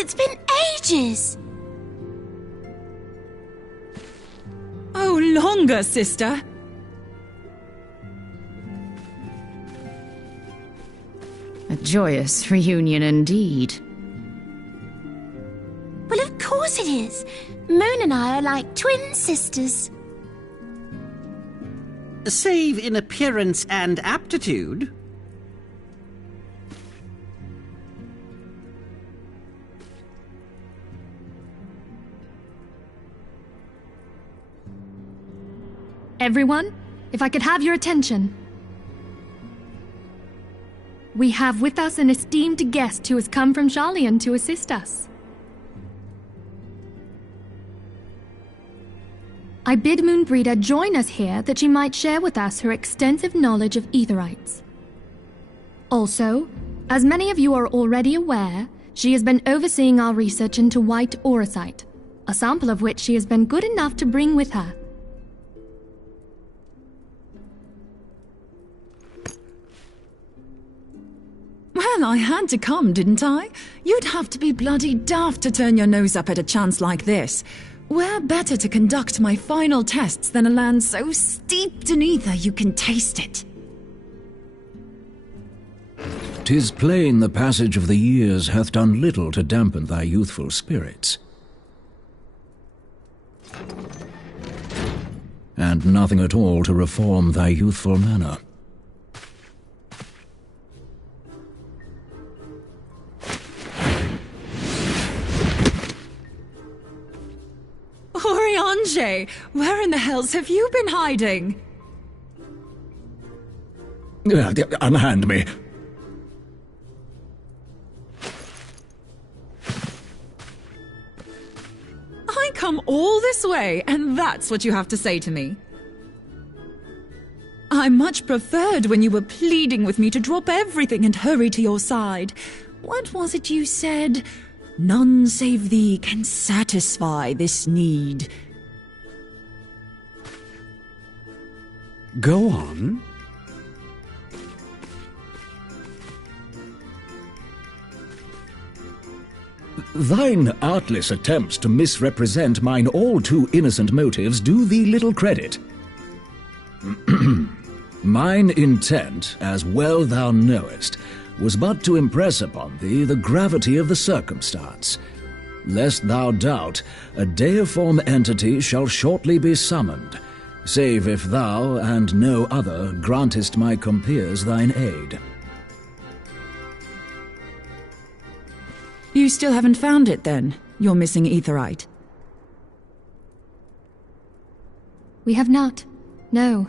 It's been ages! Oh, longer, sister! A joyous reunion indeed. Well, of course it is. Moon and I are like twin sisters. Save in appearance and aptitude. Everyone, if I could have your attention. We have with us an esteemed guest who has come from Sharlayan to assist us. I bid Moonbreeder join us here that she might share with us her extensive knowledge of Aetherites. Also, as many of you are already aware, she has been overseeing our research into white auricite, a sample of which she has been good enough to bring with her. Well, I had to come, didn't I? You'd have to be bloody daft to turn your nose up at a chance like this. Where better to conduct my final tests than a land so steeped in ether you can taste it? 'Tis plain the passage of the years hath done little to dampen thy youthful spirits. And nothing at all to reform thy youthful manner. Oriange, where in the hells have you been hiding? Unhand me. I come all this way, and that's what you have to say to me. I much preferred when you were pleading with me to drop everything and hurry to your side. What was it you said? None save thee can satisfy this need. Go on. Thine artless attempts to misrepresent mine all too innocent motives do thee little credit. Mine intent, as well thou knowest, was but to impress upon thee the gravity of the circumstance. Lest thou doubt, a deiform entity shall shortly be summoned, save if thou and no other grantest my compeers thine aid. You still haven't found it, then, your missing Aetherite? We have not, no.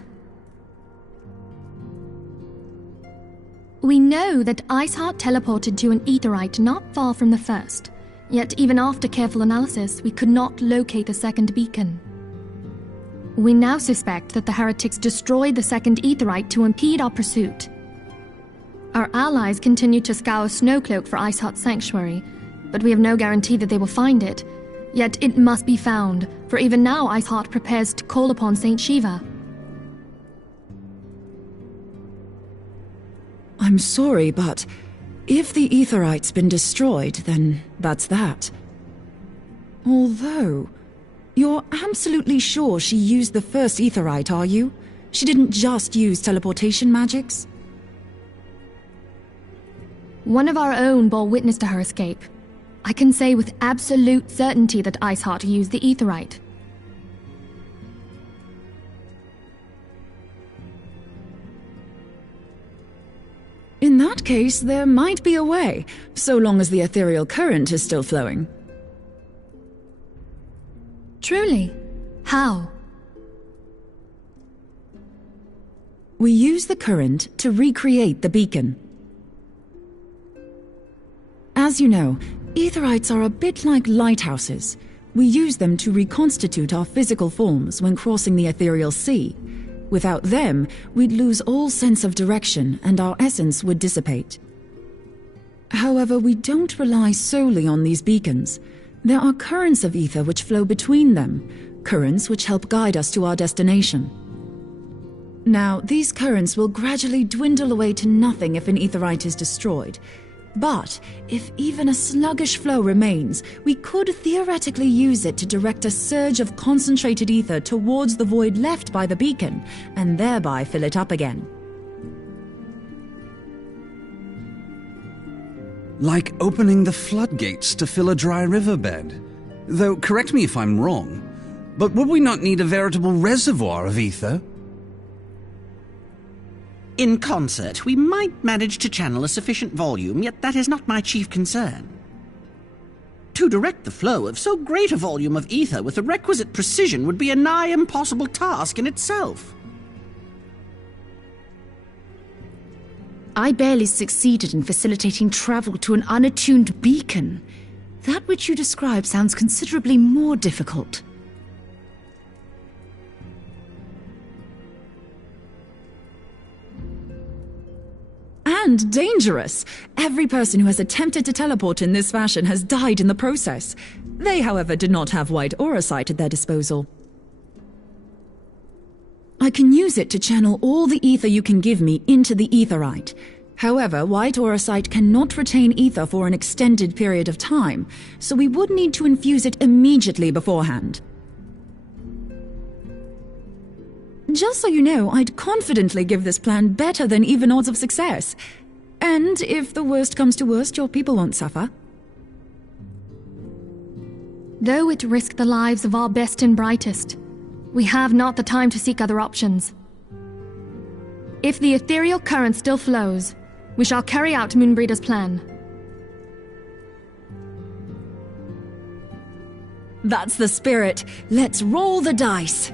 We know that Iceheart teleported to an Aetherite not far from the first, yet even after careful analysis, we could not locate the second beacon. We now suspect that the heretics destroyed the second Aetherite to impede our pursuit. Our allies continue to scour Snowcloak for Iceheart's sanctuary, but we have no guarantee that they will find it. Yet it must be found, for even now Iceheart prepares to call upon Saint Shiva. I'm sorry, but if the Aetherite's been destroyed, then that's that. Although, you're absolutely sure she used the first Aetherite, are you? She didn't just use teleportation magics? One of our own bore witness to her escape. I can say with absolute certainty that Iceheart used the Aetherite. that case, there might be a way, so long as the ethereal current is still flowing. Truly? How? We use the current to recreate the beacon. As you know, Aetherites are a bit like lighthouses. We use them to reconstitute our physical forms when crossing the ethereal sea. Without them, we'd lose all sense of direction and our essence would dissipate. However, we don't rely solely on these beacons. There are currents of ether which flow between them, currents which help guide us to our destination. Now, these currents will gradually dwindle away to nothing if an Aetherite is destroyed. But if even a sluggish flow remains, we could theoretically use it to direct a surge of concentrated ether towards the void left by the beacon, and thereby fill it up again. Like opening the floodgates to fill a dry riverbed. Though, correct me if I'm wrong, but would we not need a veritable reservoir of ether? In concert, we might manage to channel a sufficient volume, yet that is not my chief concern. To direct the flow of so great a volume of ether with the requisite precision would be a nigh impossible task in itself. I barely succeeded in facilitating travel to an unattuned beacon. That which you describe sounds considerably more difficult. And dangerous. Every person who has attempted to teleport in this fashion has died in the process. They, however, did not have white aura sight at their disposal. I can use it to channel all the ether you can give me into the Aetherite. However, white aura sight cannot retain ether for an extended period of time, so we would need to infuse it immediately beforehand. Just so you know, I'd confidently give this plan better than even odds of success. And if the worst comes to worst, your people won't suffer. Though it risked the lives of our best and brightest, we have not the time to seek other options. If the ethereal current still flows, we shall carry out Moonbreeder's plan. That's the spirit. Let's roll the dice.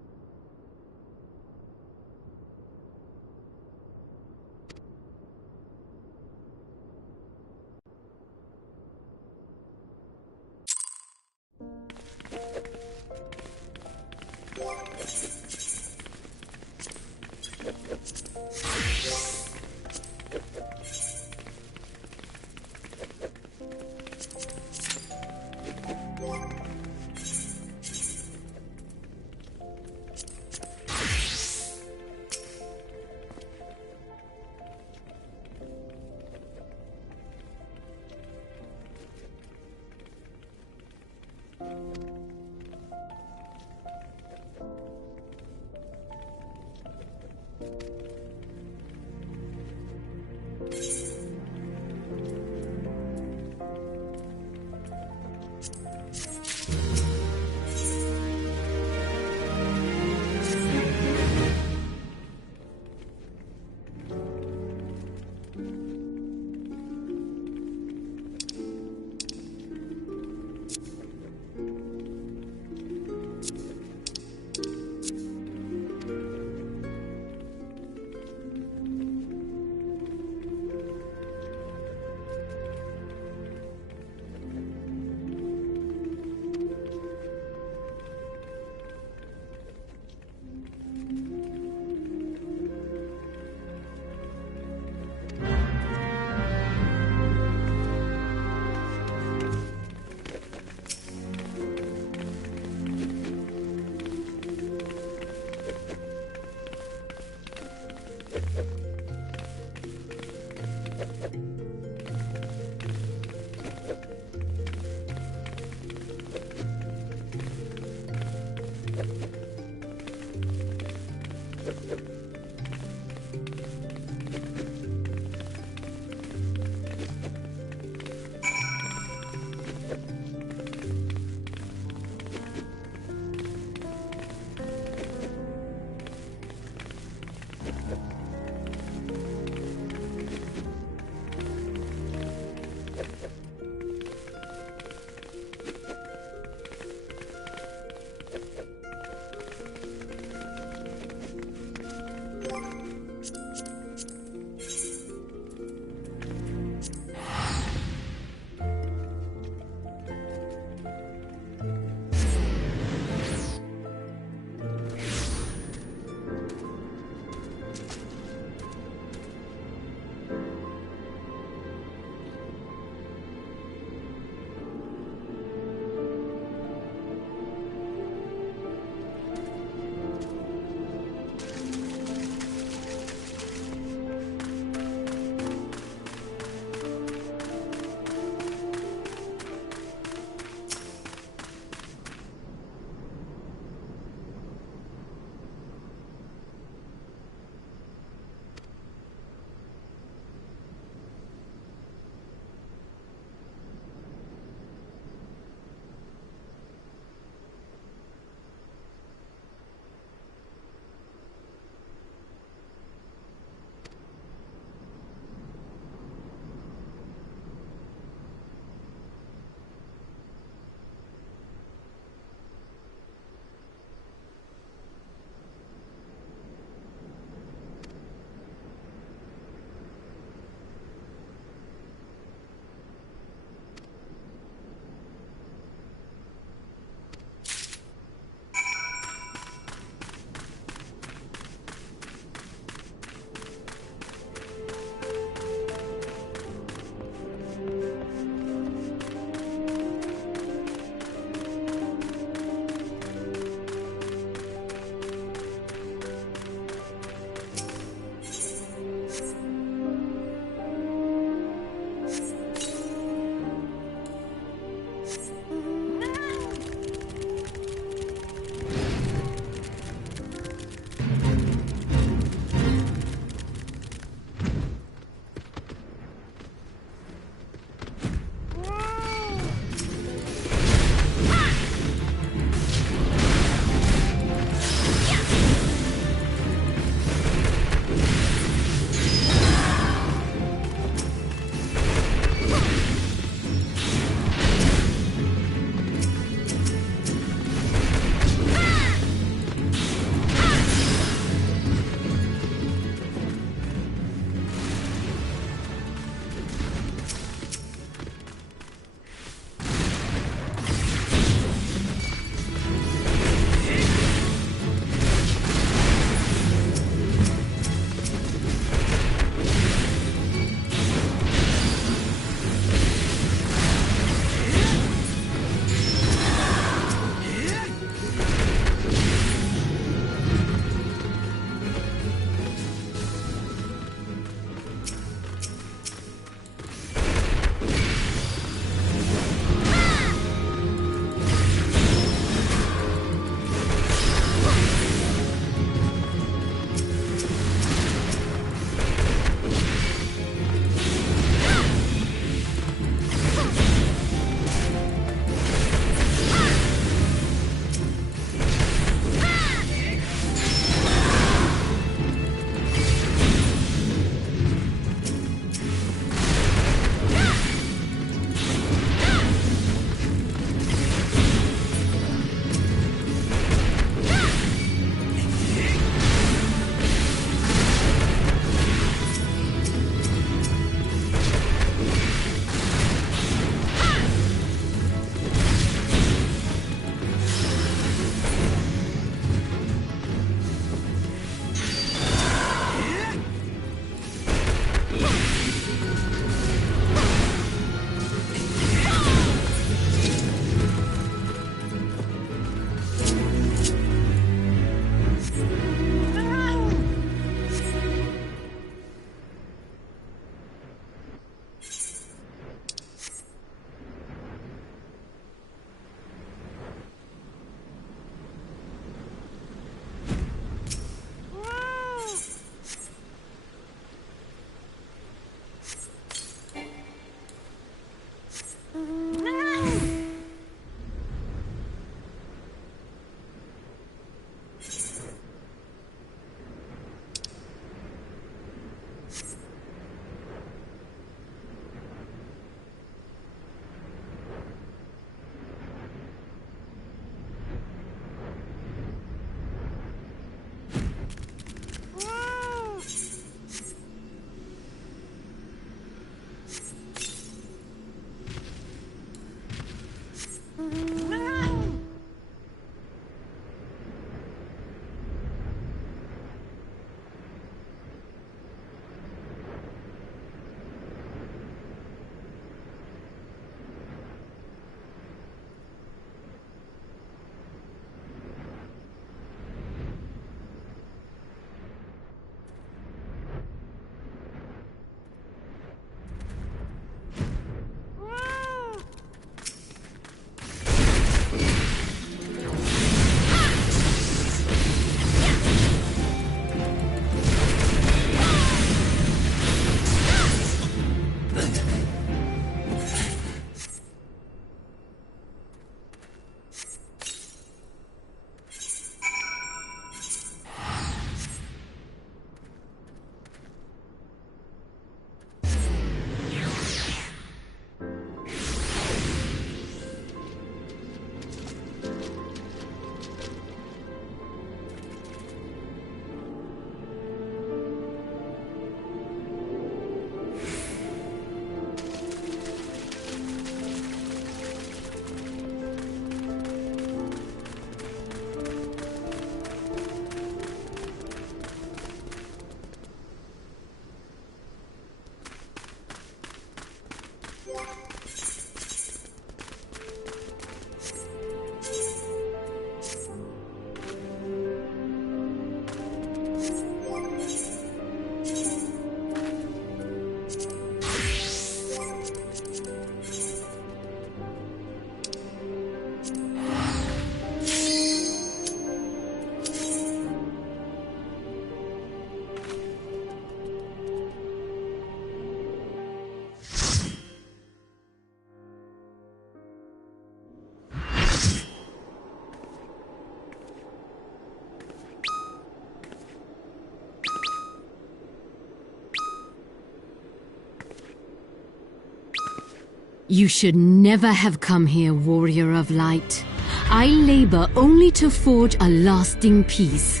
You should never have come here, warrior of light. I labor only to forge a lasting peace.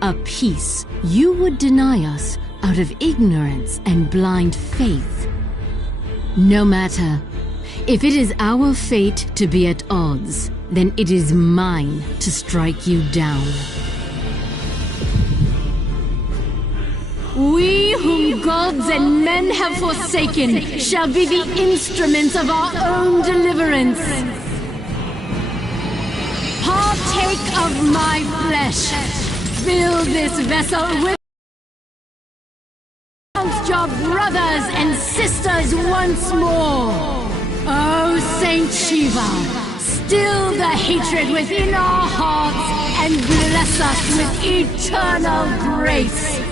A peace you would deny us out of ignorance and blind faith. No matter. If it is our fate to be at odds, then it is mine to strike you down. We whom gods and men have forsaken shall be the instruments of our own deliverance. Partake of my flesh. Fill this vessel with your brothers and sisters once more. Oh, Saint Shiva, still the hatred within our hearts and bless us with eternal grace.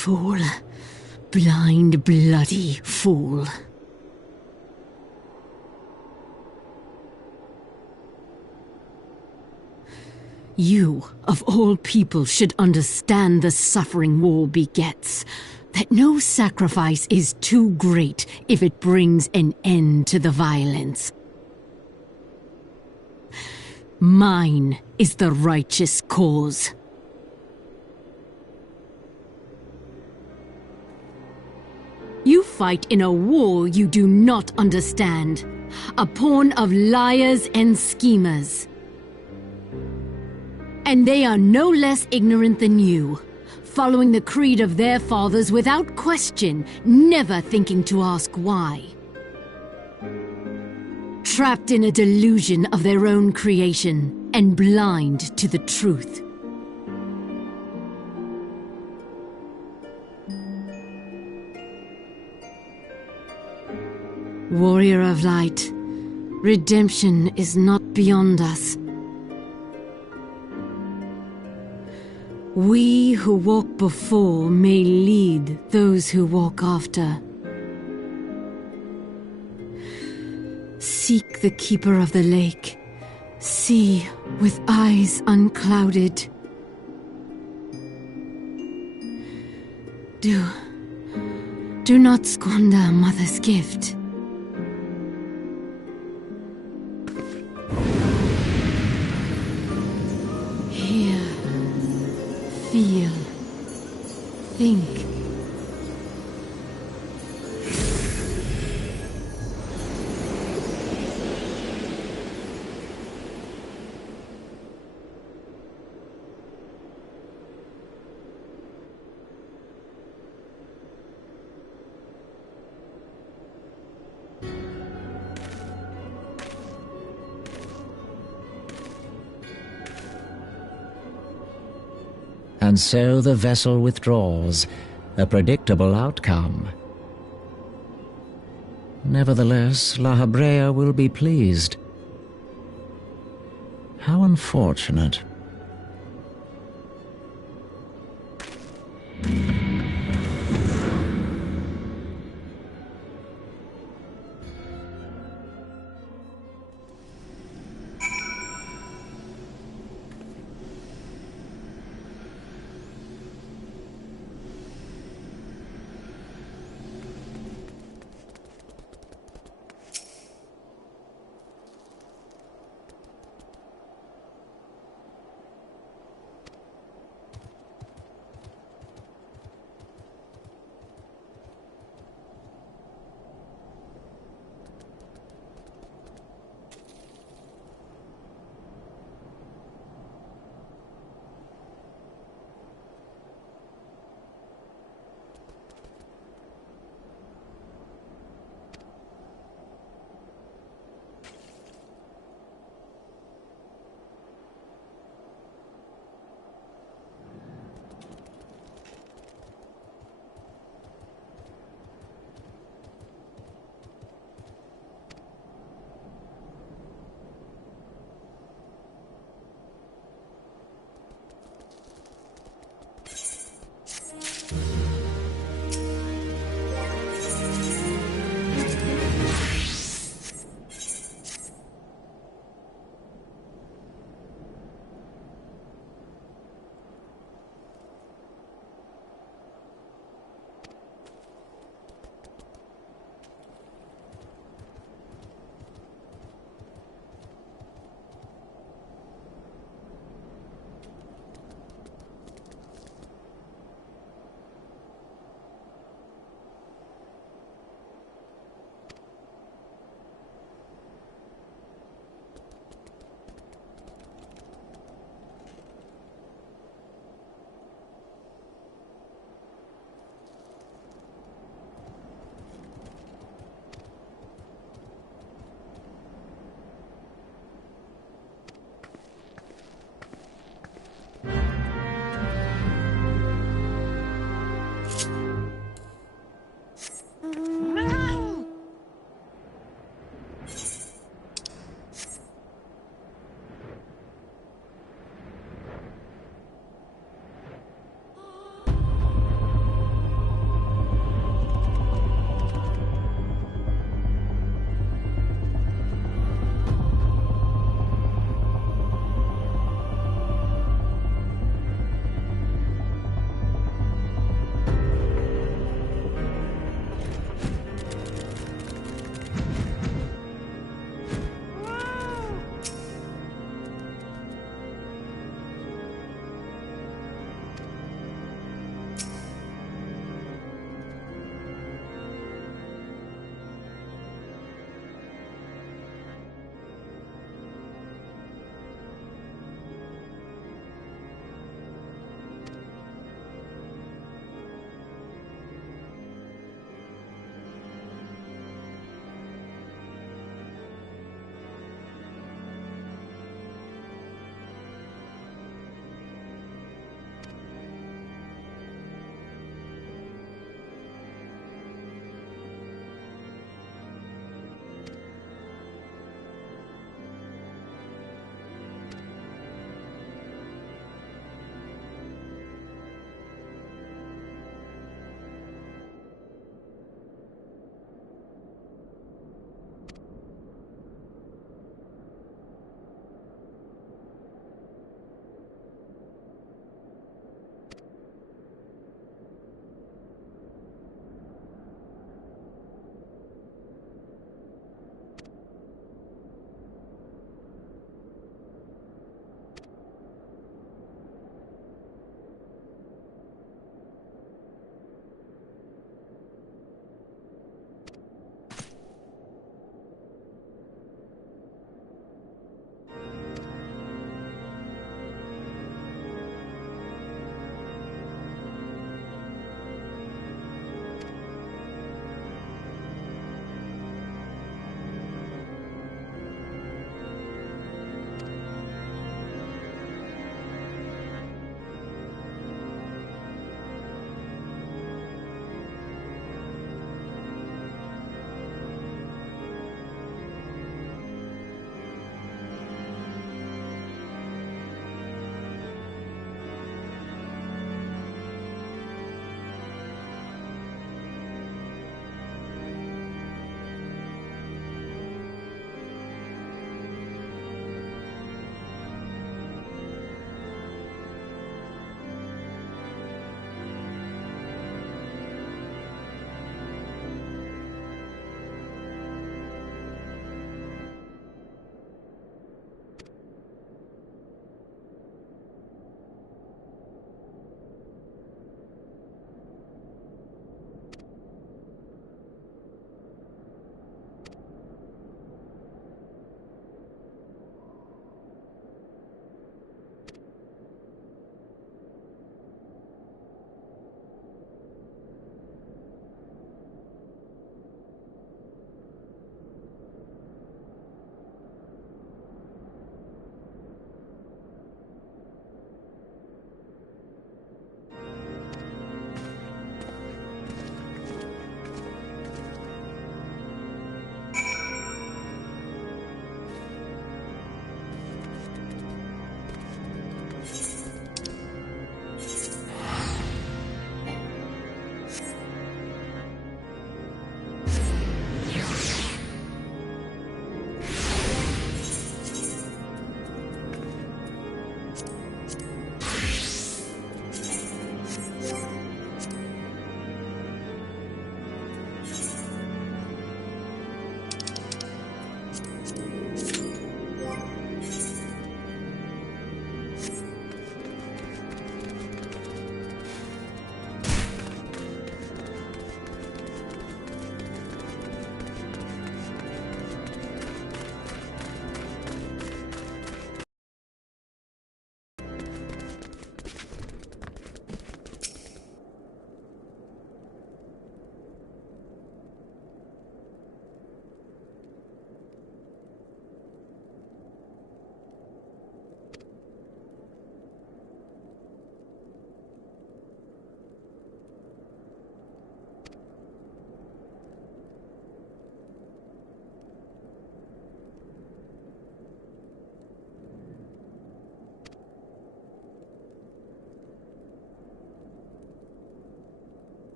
Fool. Blind, bloody fool. You, of all people, should understand the suffering war begets. That no sacrifice is too great if it brings an end to the violence. Mine is the righteous cause. You fight in a war you do not understand. A pawn of liars and schemers. And they are no less ignorant than you, following the creed of their fathers without question, never thinking to ask why. Trapped in a delusion of their own creation, and blind to the truth. Warrior of light, redemption is not beyond us. We who walk before may lead those who walk after. Seek the keeper of the lake. See with eyes unclouded. Do not squander Mother's gift. Hear, feel, think. And so the vessel withdraws, a predictable outcome. Nevertheless, La Habrea will be pleased. How unfortunate.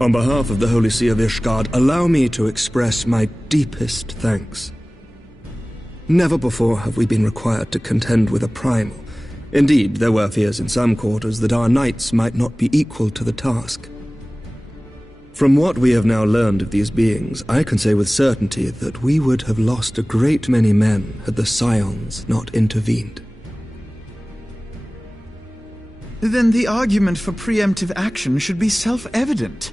On behalf of the Holy See of Ishgard, allow me to express my deepest thanks. Never before have we been required to contend with a primal. Indeed, there were fears in some quarters that our knights might not be equal to the task. From what we have now learned of these beings, I can say with certainty that we would have lost a great many men had the Scions not intervened. Then the argument for preemptive action should be self-evident.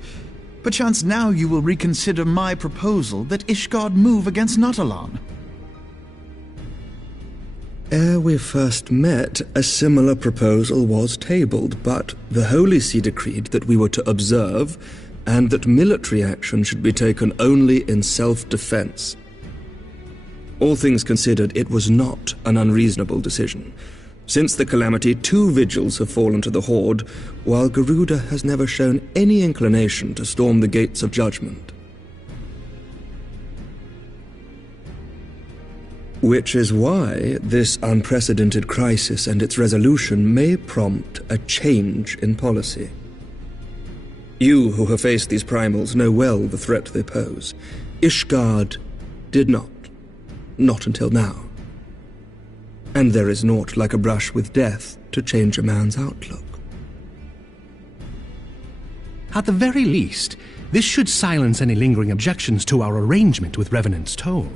Perchance now you will reconsider my proposal that Ishgard move against Nautalon. Ere we first met, a similar proposal was tabled, but the Holy See decreed that we were to observe, and that military action should be taken only in self-defense. All things considered, it was not an unreasonable decision. Since the calamity, 2 vigils have fallen to the Horde, while Garuda has never shown any inclination to storm the gates of judgment. Which is why this unprecedented crisis and its resolution may prompt a change in policy. You who have faced these primals know well the threat they pose. Ishgard did not. Not until now. And there is naught like a brush with death to change a man's outlook. At the very least, this should silence any lingering objections to our arrangement with Revenant's Toll.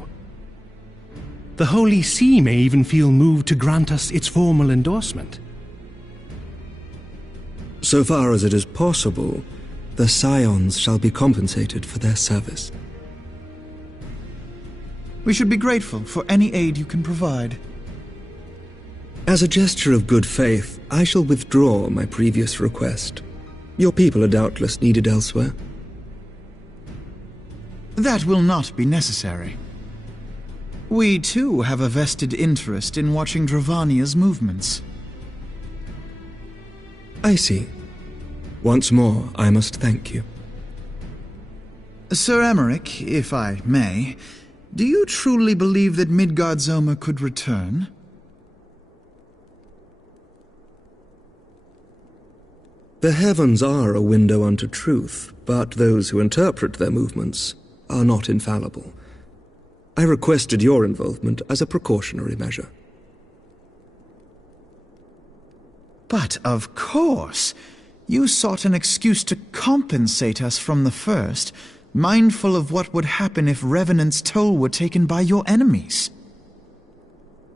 The Holy See may even feel moved to grant us its formal endorsement. So far as it is possible, the Scions shall be compensated for their service. We should be grateful for any aid you can provide. As a gesture of good faith, I shall withdraw my previous request. Your people are doubtless needed elsewhere. That will not be necessary. We too have a vested interest in watching Dravania's movements. I see. Once more, I must thank you. Sir Emmerich, if I may, do you truly believe that Midgard-Zoma could return? The heavens are a window unto truth, but those who interpret their movements are not infallible. I requested your involvement as a precautionary measure. But of course, you sought an excuse to compensate us from the first, mindful of what would happen if Revenant's Toll were taken by your enemies.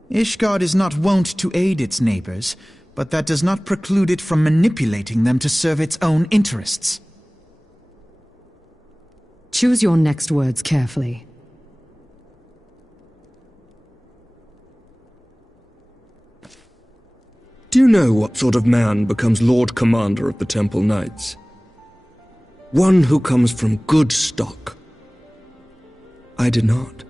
Ishgard is not wont to aid its neighbors, but that does not preclude it from manipulating them to serve its own interests. Choose your next words carefully. Do you know what sort of man becomes Lord Commander of the Temple Knights? One who comes from good stock. I did not.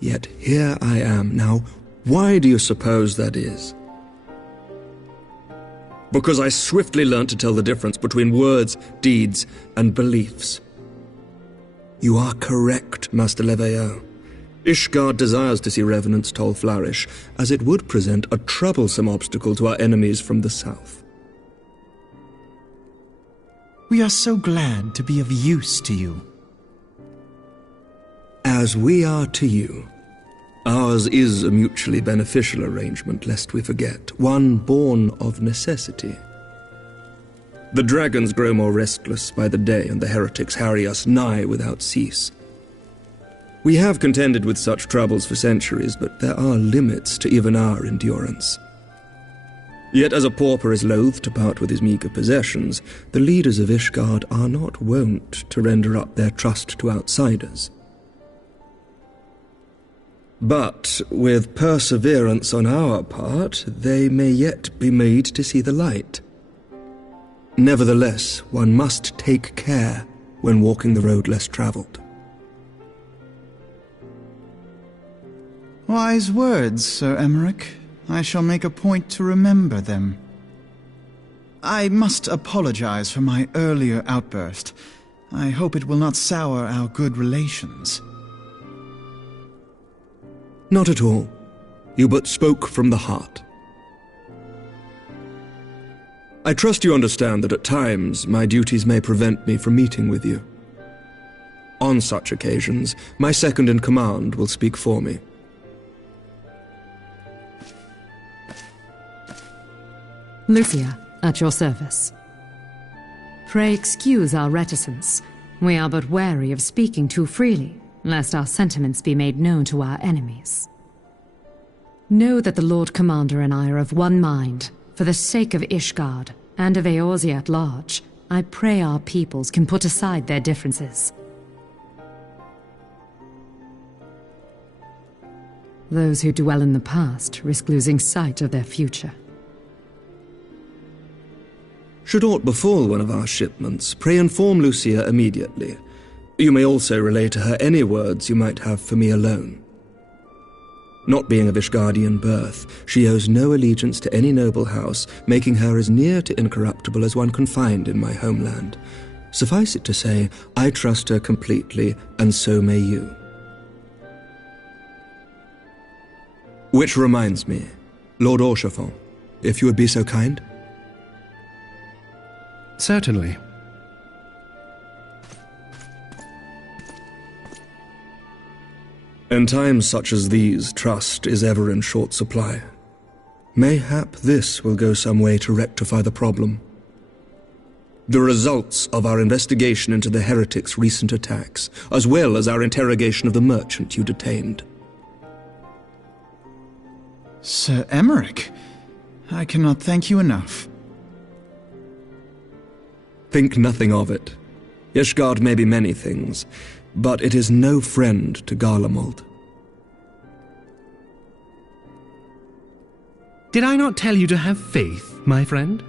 Yet here I am now. Why do you suppose that is? Because I swiftly learnt to tell the difference between words, deeds, and beliefs. You are correct, Master Leveilleur. Ishgard desires to see Revenant's Toll flourish, as it would present a troublesome obstacle to our enemies from the south. We are so glad to be of use to you. As we are to you. Ours is a mutually beneficial arrangement, lest we forget, one born of necessity. The dragons grow more restless by the day, and the heretics harry us nigh without cease. We have contended with such troubles for centuries, but there are limits to even our endurance. Yet as a pauper is loath to part with his meagre possessions, the leaders of Ishgard are not wont to render up their trust to outsiders. But with perseverance on our part, they may yet be made to see the light. Nevertheless, one must take care when walking the road less traveled. Wise words, Sir Emmerich. I shall make a point to remember them. I must apologize for my earlier outburst. I hope it will not sour our good relations. Not at all. You but spoke from the heart. I trust you understand that at times my duties may prevent me from meeting with you. On such occasions, my second-in-command will speak for me. Lucia, at your service. Pray excuse our reticence. We are but wary of speaking too freely, lest our sentiments be made known to our enemies. Know that the Lord Commander and I are of one mind. For the sake of Ishgard, and of Eorzea at large, I pray our peoples can put aside their differences. Those who dwell in the past risk losing sight of their future. Should aught befall one of our shipments, pray inform Lucia immediately. You may also relay to her any words you might have for me alone. Not being of Ishgardian birth, she owes no allegiance to any noble house, making her as near to incorruptible as one can find in my homeland. Suffice it to say, I trust her completely, and so may you. Which reminds me, Lord Orchefort, if you would be so kind? Certainly. In times such as these, trust is ever in short supply. Mayhap this will go some way to rectify the problem. The results of our investigation into the heretics' recent attacks, as well as our interrogation of the merchant you detained. Sir Emmerich, I cannot thank you enough. Think nothing of it. Ishgard may be many things, but it is no friend to Garlemald. Did I not tell you to have faith, my friend?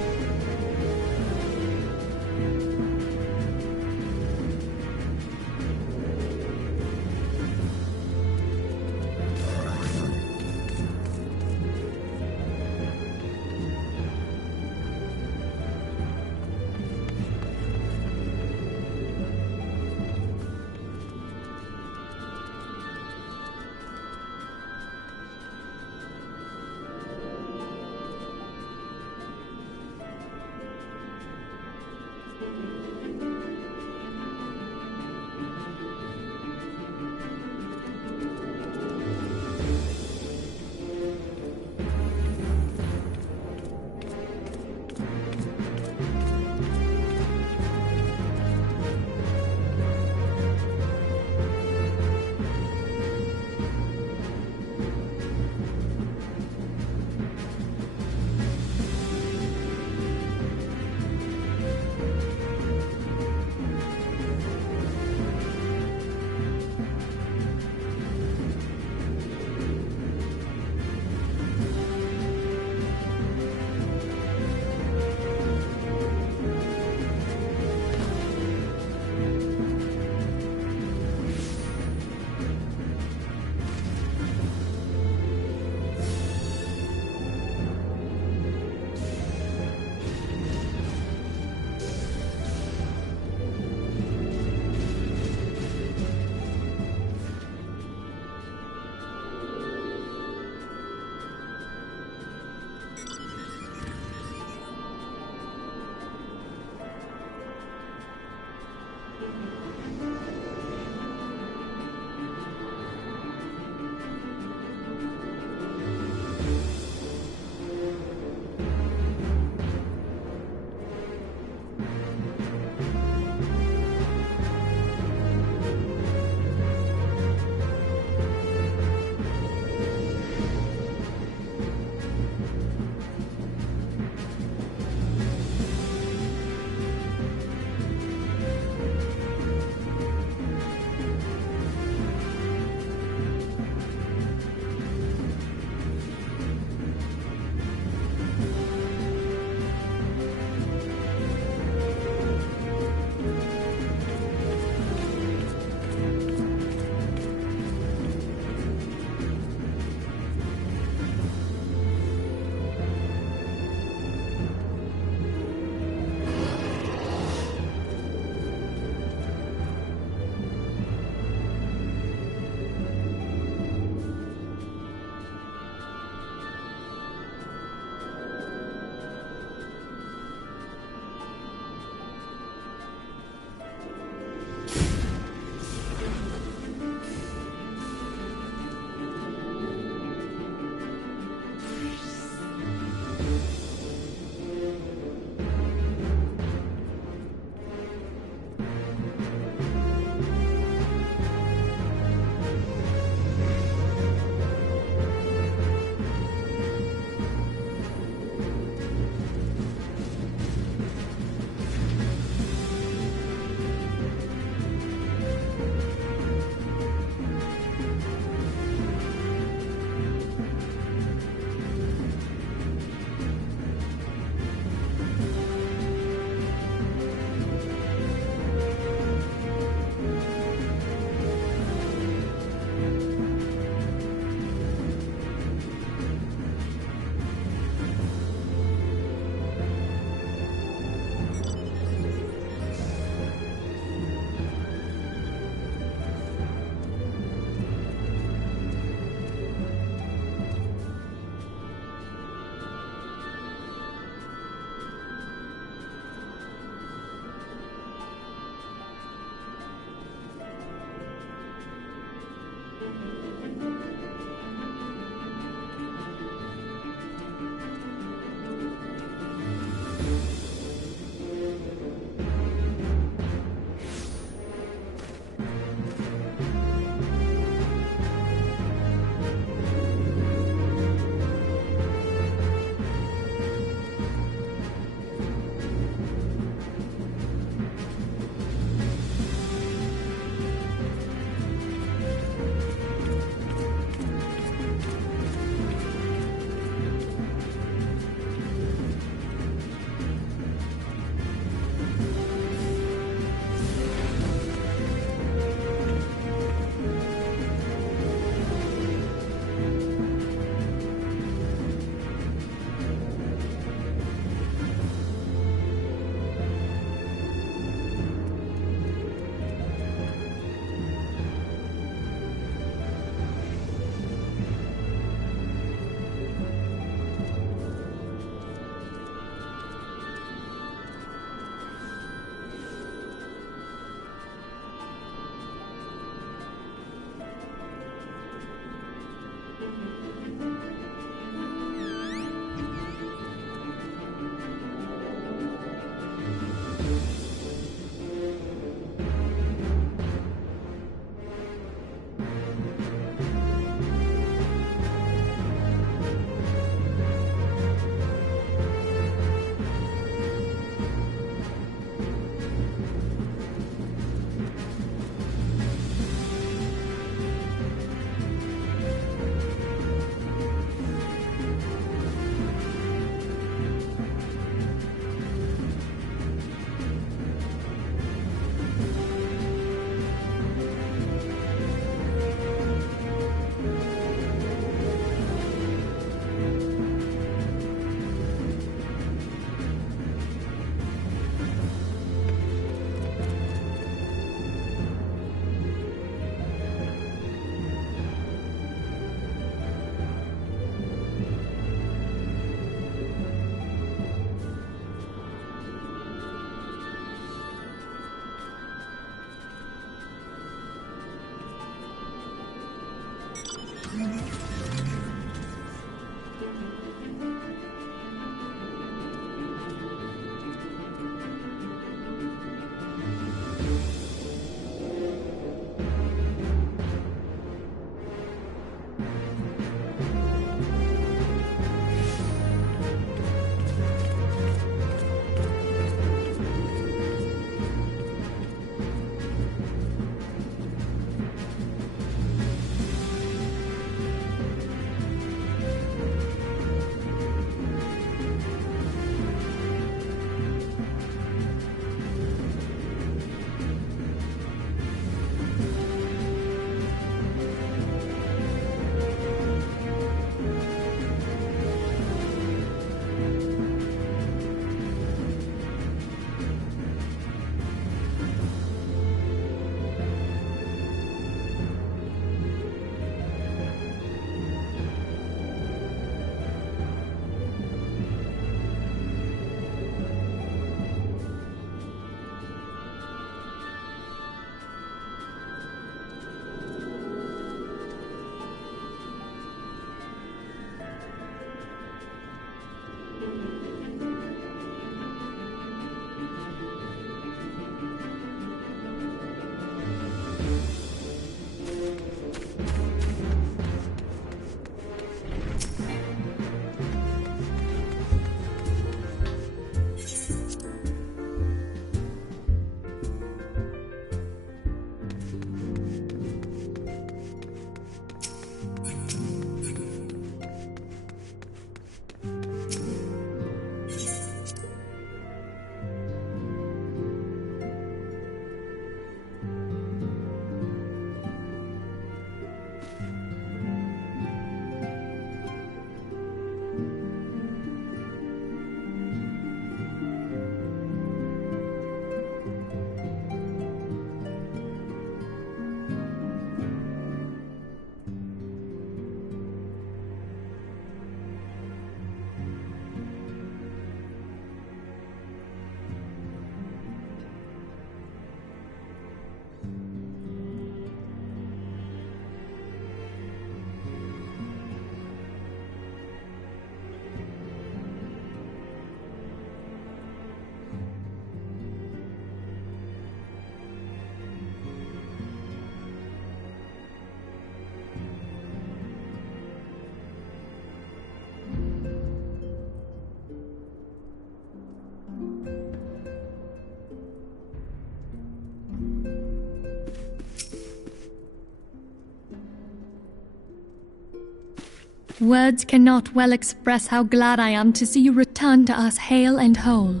Words cannot well express how glad I am to see you return to us hale and whole.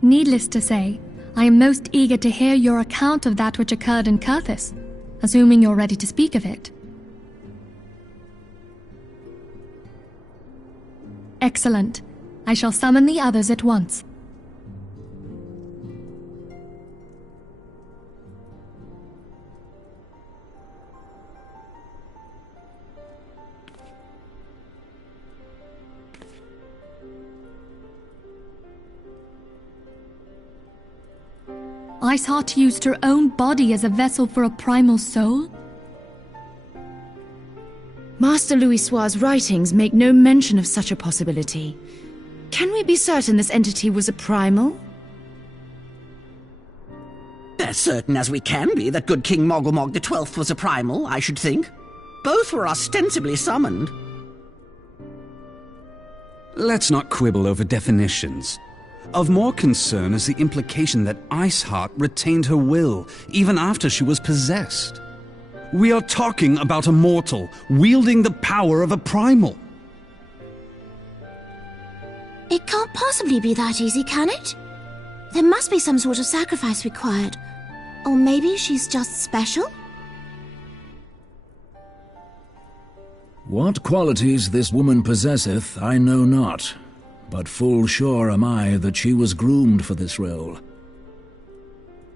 Needless to say, I am most eager to hear your account of that which occurred in Curthis, assuming you're ready to speak of it. Excellent. I shall summon the others at once. Iceheart used her own body as a vessel for a primal soul? Master Louisoix's writings make no mention of such a possibility. Can we be certain this entity was a primal? As certain as we can be that good King Mogglmog XII was a primal, I should think. Both were ostensibly summoned. Let's not quibble over definitions. Of more concern is the implication that Iceheart retained her will, even after she was possessed. We are talking about a mortal, wielding the power of a primal. It can't possibly be that easy, can it? There must be some sort of sacrifice required. Or maybe she's just special? What qualities this woman possesseth, I know not, but full sure am I that she was groomed for this role.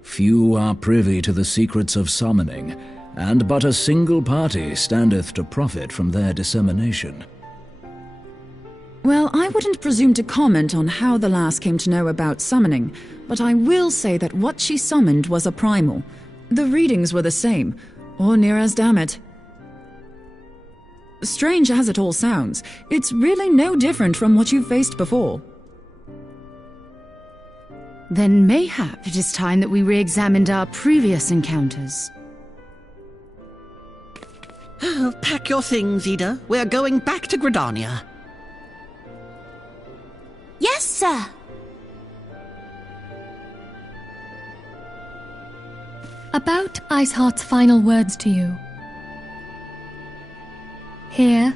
Few are privy to the secrets of summoning, and but a single party standeth to profit from their dissemination. Well, I wouldn't presume to comment on how the lass came to know about summoning, but I will say that what she summoned was a primal. The readings were the same, or near as damn it. Strange as it all sounds, it's really no different from what you've faced before. Then mayhap it is time that we re-examined our previous encounters. Pack your things, Ida. We're going back to Gridania. Yes, sir. About Iceheart's final words to you. Hear,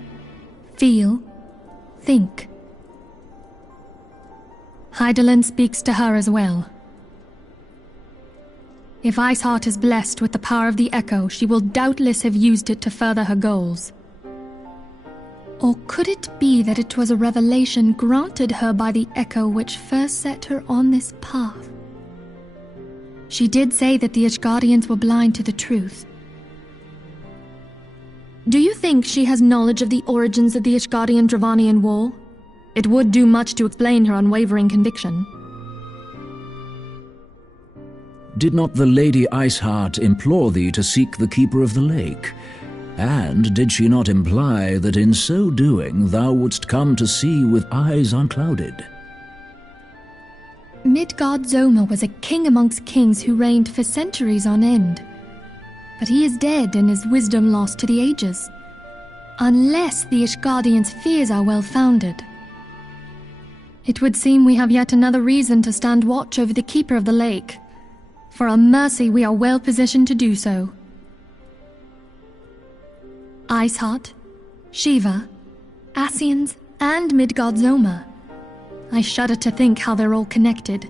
feel, think. Hydaelyn speaks to her as well. If Iceheart is blessed with the power of the Echo, she will doubtless have used it to further her goals. Or could it be that it was a revelation granted her by the Echo which first set her on this path? She did say that the Ishgardians were blind to the truth. Do you think she has knowledge of the origins of the Ishgardian-Dravanian War? It would do much to explain her unwavering conviction. Did not the Lady Iceheart implore thee to seek the Keeper of the Lake? And did she not imply that in so doing thou wouldst come to see with eyes unclouded? Midgard Zoma was a king amongst kings who reigned for centuries on end. But he is dead and his wisdom lost to the ages. Unless the Ishgardians' fears are well-founded. It would seem we have yet another reason to stand watch over the Keeper of the Lake. For a mercy, we are well positioned to do so. Iceheart, Shiva, Ascians, and Midgard Zoma. I shudder to think how they're all connected.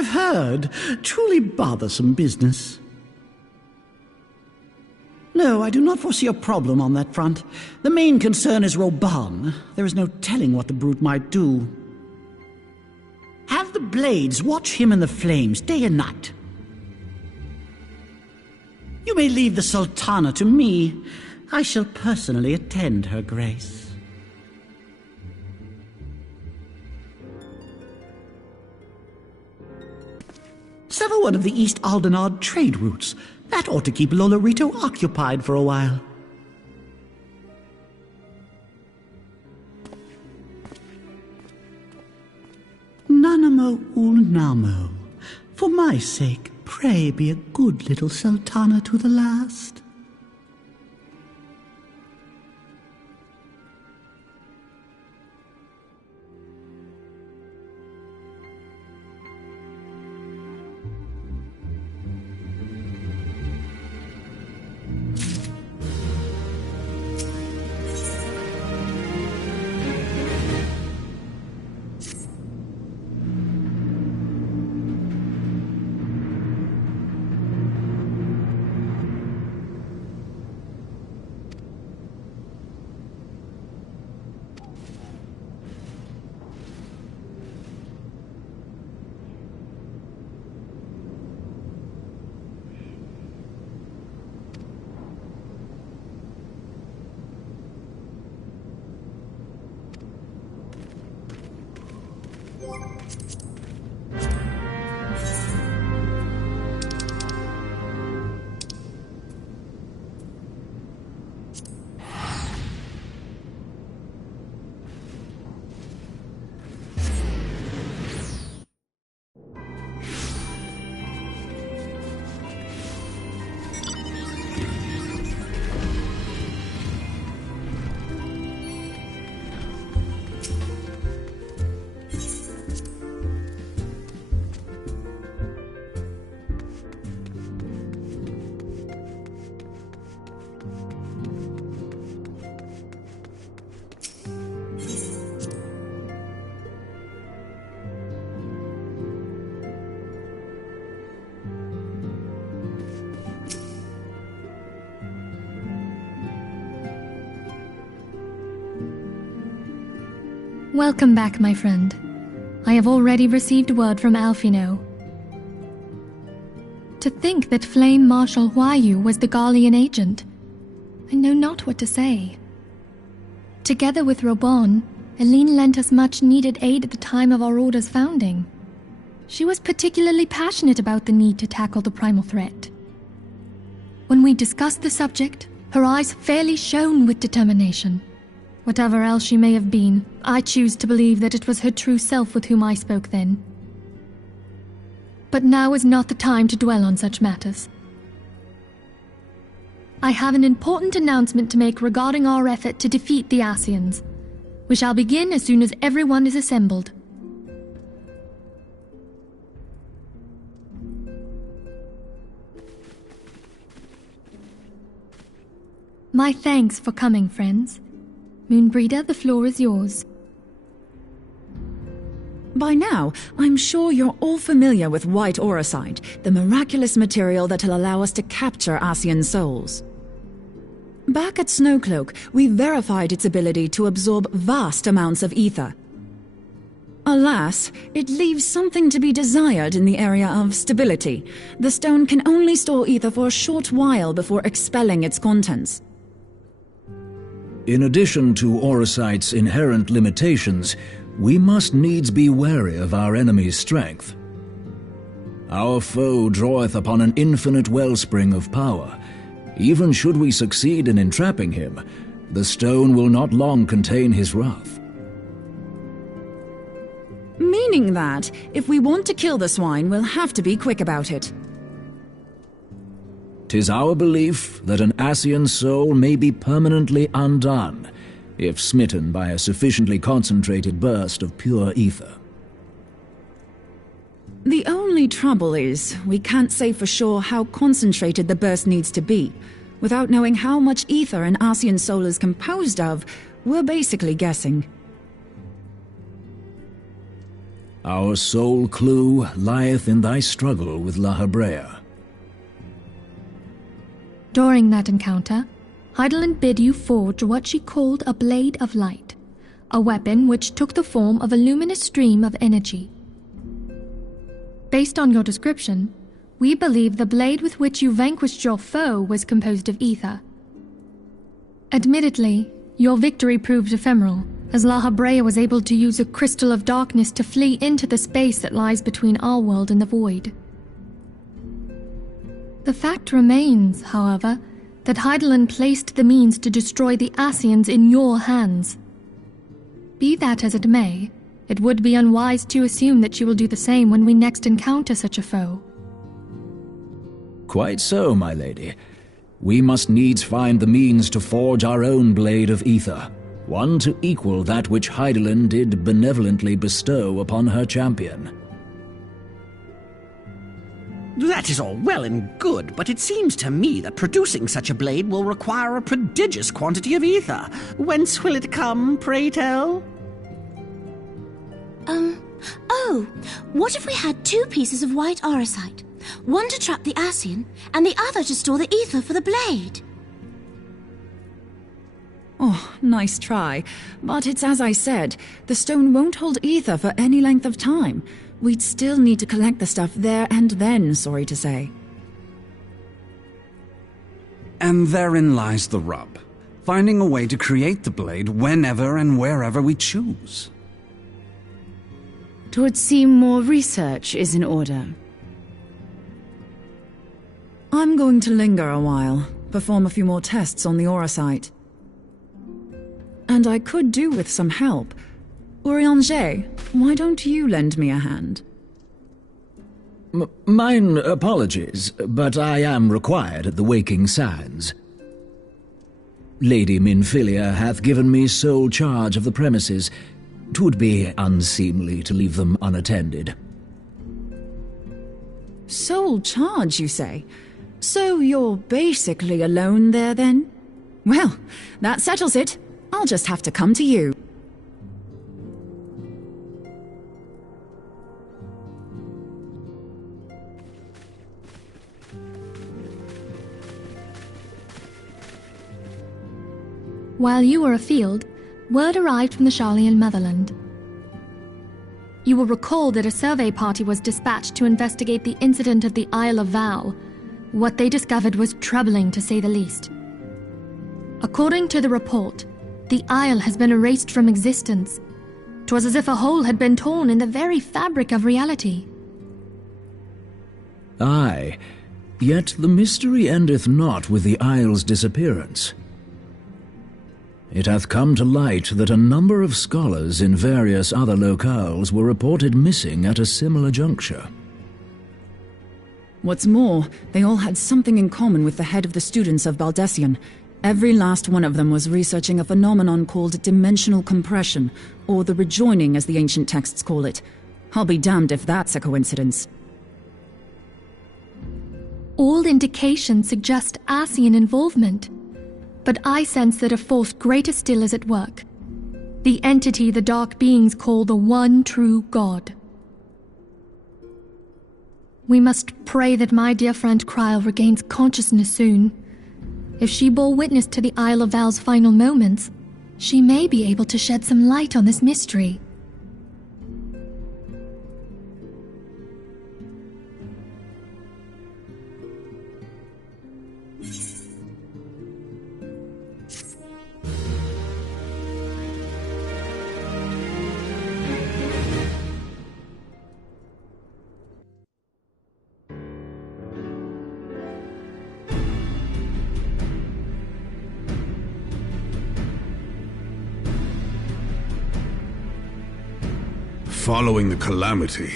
I've heard. Truly bothersome business. No, I do not foresee a problem on that front. The main concern is Roban. There is no telling what the brute might do. Have the blades watch him in the flames day and night. You may leave the Sultana to me. I shall personally attend her grace. Sever one of the East Aldenard trade routes. That ought to keep Lolorito occupied for a while. Nanamo ulnamo. For my sake, pray be a good little Sultana to the last. Welcome back, my friend. I have already received word from Alfino. To think that Flame Marshal Huayu was the Garlean agent. I know not what to say. Together with Robon, Eline lent us much-needed aid at the time of our Order's founding. She was particularly passionate about the need to tackle the primal threat. When we discussed the subject, her eyes fairly shone with determination. Whatever else she may have been, I choose to believe that it was her true self with whom I spoke then. But now is not the time to dwell on such matters. I have an important announcement to make regarding our effort to defeat the Ascians. We shall begin as soon as everyone is assembled. My thanks for coming, friends. Moonbreeder, the floor is yours. By now, I'm sure you're all familiar with White Auracite, the miraculous material that'll allow us to capture Ascian souls. Back at Snowcloak, we verified its ability to absorb vast amounts of ether. Alas, it leaves something to be desired in the area of stability. The stone can only store ether for a short while before expelling its contents. In addition to Auracite's inherent limitations, we must needs be wary of our enemy's strength. Our foe draweth upon an infinite wellspring of power. Even should we succeed in entrapping him, the stone will not long contain his wrath. Meaning that, if we want to kill the swine, we'll have to be quick about it. 'Tis our belief that an Ascian soul may be permanently undone, if smitten by a sufficiently concentrated burst of pure ether. The only trouble is, we can't say for sure how concentrated the burst needs to be. Without knowing how much ether an Ascian soul is composed of, we're basically guessing. Our sole clue lieth in thy struggle with La Hebrea. During that encounter, Heidelin bid you forge what she called a Blade of Light, a weapon which took the form of a luminous stream of energy. Based on your description, we believe the blade with which you vanquished your foe was composed of ether. Admittedly, your victory proved ephemeral, as La Hebrea was able to use a crystal of darkness to flee into the space that lies between our world and the void. The fact remains, however, that Heidelin placed the means to destroy the Ascians in your hands. Be that as it may, it would be unwise to assume that she will do the same when we next encounter such a foe. Quite so, my lady. We must needs find the means to forge our own blade of ether, one to equal that which Heidelin did benevolently bestow upon her champion. That is all well and good, but it seems to me that producing such a blade will require a prodigious quantity of ether. Whence will it come, pray tell? What if we had 2 pieces of white auricite? One to trap the Ascian, and the other to store the ether for the blade. Oh, nice try. But it's as I said, the stone won't hold ether for any length of time. We'd still need to collect the stuff there and then, sorry to say. And therein lies the rub. Finding a way to create the blade whenever and wherever we choose. 'Twould seem more research is in order. I'm going to linger a while, perform a few more tests on the auricite. And I could do with some help. Urianger, why don't you lend me a hand? Mine apologies, but I am required at the Waking Sands. Lady Minfilia hath given me sole charge of the premises. 'Twould be unseemly to leave them unattended. Sole charge, you say? So you're basically alone there, then? Well, that settles it. I'll just have to come to you. While you were afield, word arrived from the Charlian motherland. You will recall that a survey party was dispatched to investigate the incident of the Isle of Val. What they discovered was troubling, to say the least. According to the report, the isle has been erased from existence. 'Twas as if a hole had been torn in the very fabric of reality. Aye, yet the mystery endeth not with the isle's disappearance. It hath come to light that a number of scholars in various other locales were reported missing at a similar juncture. What's more, they all had something in common with the head of the students of Baldessian. Every last one of them was researching a phenomenon called dimensional compression, or the rejoining as the ancient texts call it. I'll be damned if that's a coincidence. All indications suggest Ascian involvement, but I sense that a force greater still is at work. The entity the dark beings call the one true God. We must pray that my dear friend Kryl regains consciousness soon. If she bore witness to the Isle of Val's final moments, she may be able to shed some light on this mystery. Following the calamity,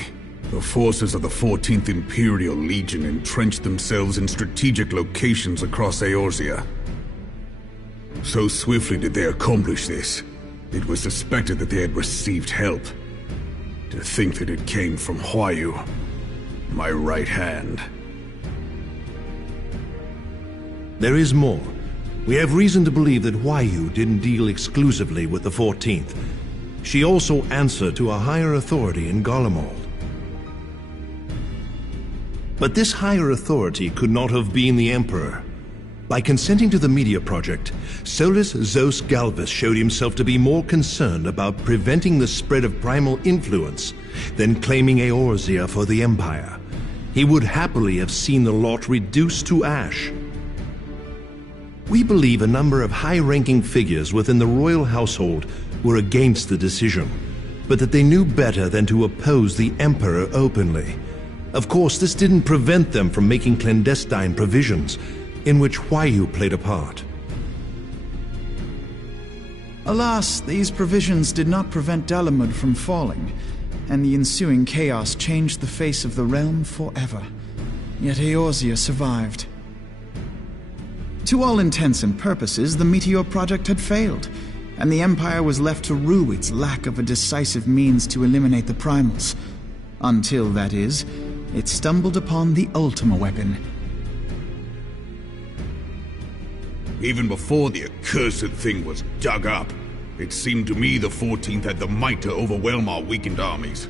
the forces of the 14th Imperial Legion entrenched themselves in strategic locations across Eorzea. So swiftly did they accomplish this, it was suspected that they had received help. To think that it came from Huayu, my right hand. There is more. We have reason to believe that Huayu didn't deal exclusively with the 14th. She also answered to a higher authority in Garlemald. But this higher authority could not have been the Emperor. By consenting to the Media Project, Solus Zos Galvus showed himself to be more concerned about preventing the spread of primal influence than claiming Eorzea for the Empire. He would happily have seen the lot reduced to ash. We believe a number of high-ranking figures within the royal household were against the decision, but that they knew better than to oppose the Emperor openly. Of course, this didn't prevent them from making clandestine provisions, in which Huayu played a part. Alas, these provisions did not prevent Dalamud from falling, and the ensuing chaos changed the face of the realm forever. Yet Eorzea survived. To all intents and purposes, the Meteor Project had failed, and the Empire was left to rue its lack of a decisive means to eliminate the primals. Until, that is, it stumbled upon the Ultima weapon. Even before the accursed thing was dug up, it seemed to me the 14th had the might to overwhelm our weakened armies.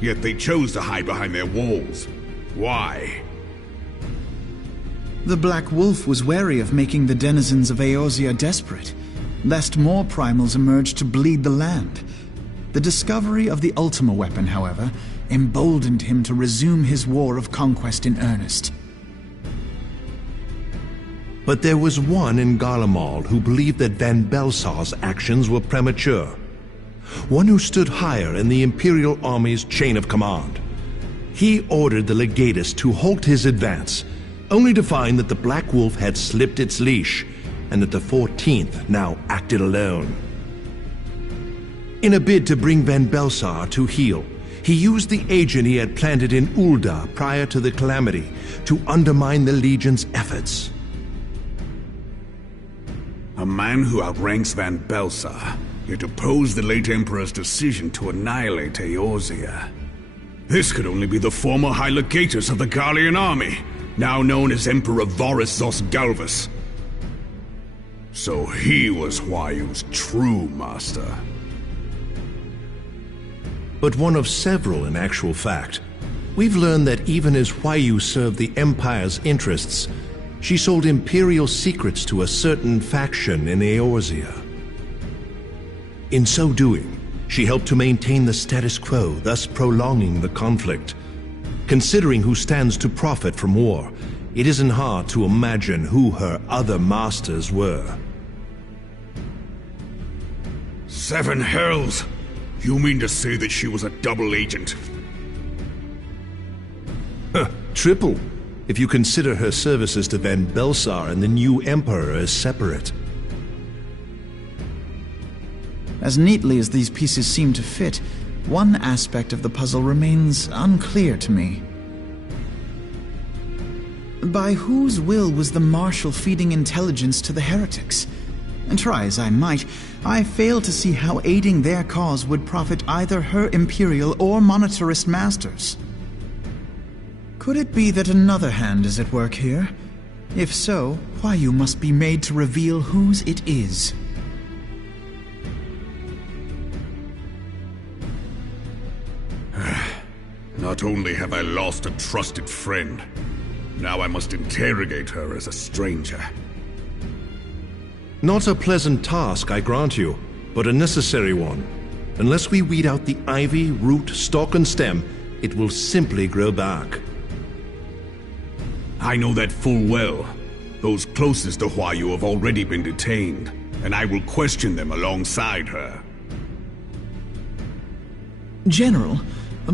Yet they chose to hide behind their walls. Why? The Black Wolf was wary of making the denizens of Eorzea desperate, lest more primals emerge to bleed the land. The discovery of the Ultima weapon, however, emboldened him to resume his war of conquest in earnest. But there was one in Garlemald who believed that Van Belsar's actions were premature. One who stood higher in the Imperial Army's chain of command. He ordered the legatus to halt his advance, only to find that the Black Wolf had slipped its leash, and that the 14th now acted alone. In a bid to bring Van Belsar to heel, he used the agent he had planted in Ul'dah prior to the calamity to undermine the Legion's efforts. A man who outranks Van Belsar, yet opposed the late Emperor's decision to annihilate Eorzea. This could only be the former High Legatus of the Garlean army, now known as Emperor Varus Zos Galvus. So he was Huayu's true master. But one of several in actual fact. We've learned that even as Huayu served the Empire's interests, she sold Imperial secrets to a certain faction in Eorzea. In so doing, she helped to maintain the status quo, thus prolonging the conflict. Considering who stands to profit from war, it isn't hard to imagine who her other masters were. 7 hells! You mean to say that she was a double agent? Triple, if you consider her services to Van Belsar and the new Emperor as separate. As neatly as these pieces seem to fit, one aspect of the puzzle remains unclear to me. By whose will was the Marshal feeding intelligence to the heretics? And try as I might, I fail to see how aiding their cause would profit either her Imperial or monetarist masters. Could it be that another hand is at work here? If so, Huayu must be made to reveal whose it is. Not only have I lost a trusted friend, now I must interrogate her as a stranger. Not a pleasant task, I grant you, but a necessary one. Unless we weed out the ivy, root, stalk, and stem, it will simply grow back. I know that full well. Those closest to Huayu have already been detained, and I will question them alongside her. General,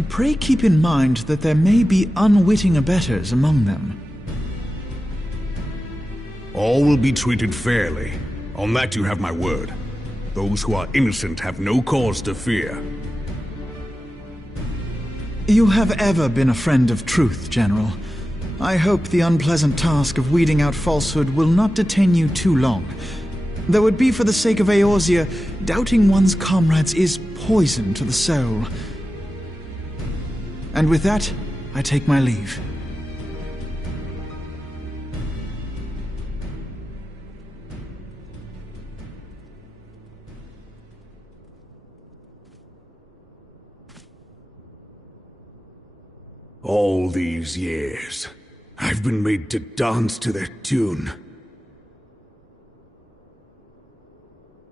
pray keep in mind that there may be unwitting abettors among them. All will be treated fairly. On that you have my word. Those who are innocent have no cause to fear. You have ever been a friend of truth, General. I hope the unpleasant task of weeding out falsehood will not detain you too long. Though it be for the sake of Eorzea, doubting one's comrades is poison to the soul. And with that, I take my leave. All these years, I've been made to dance to their tune.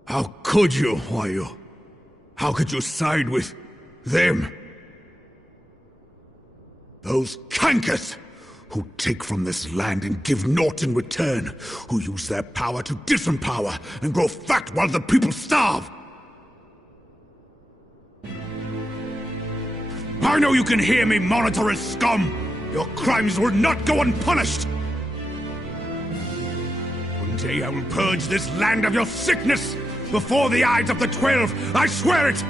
How could you, Huayu? How could you side with them? Those cankers who take from this land and give naught in return, who use their power to disempower and grow fat while the people starve. I know you can hear me, monetarist scum! Your crimes will not go unpunished! One day I will purge this land of your sickness! Before the eyes of the 12, I swear it!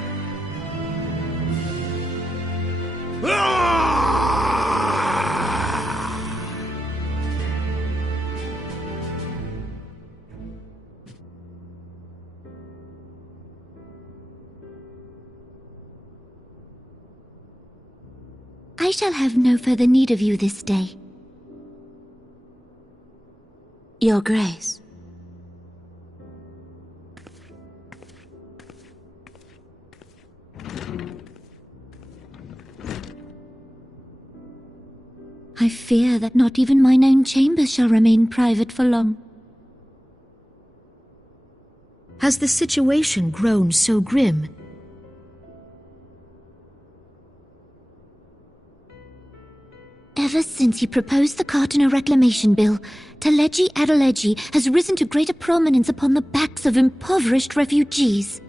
I shall have no further need of you this day. Your Grace. I fear that not even mine own chambers shall remain private for long. Has the situation grown so grim? Ever since he proposed the Cartiner Reclamation Bill, Teleji Adeleji has risen to greater prominence upon the backs of impoverished refugees.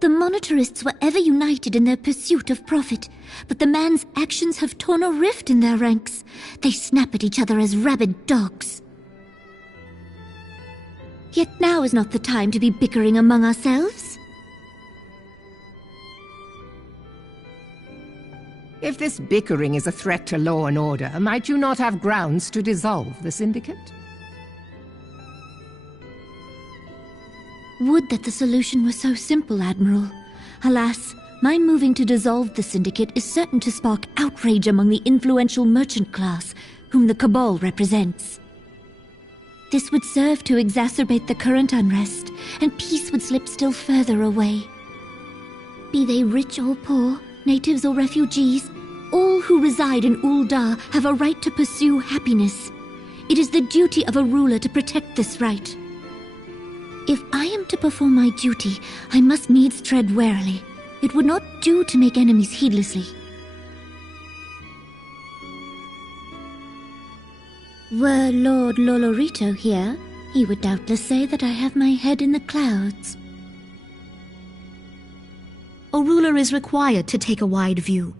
The monetarists were ever united in their pursuit of profit, but the man's actions have torn a rift in their ranks. They snap at each other as rabid dogs. Yet now is not the time to be bickering among ourselves. If this bickering is a threat to law and order, might you not have grounds to dissolve the syndicate? Would that the solution were so simple, Admiral. Alas, my moving to dissolve the syndicate is certain to spark outrage among the influential merchant class, whom the Cabal represents. This would serve to exacerbate the current unrest, and peace would slip still further away. Be they rich or poor, natives or refugees, all who reside in Ul'dah have a right to pursue happiness. It is the duty of a ruler to protect this right. If I am to perform my duty, I must needs tread warily. It would not do to make enemies heedlessly. Were Lord Lolorito here, he would doubtless say that I have my head in the clouds. A ruler is required to take a wide view.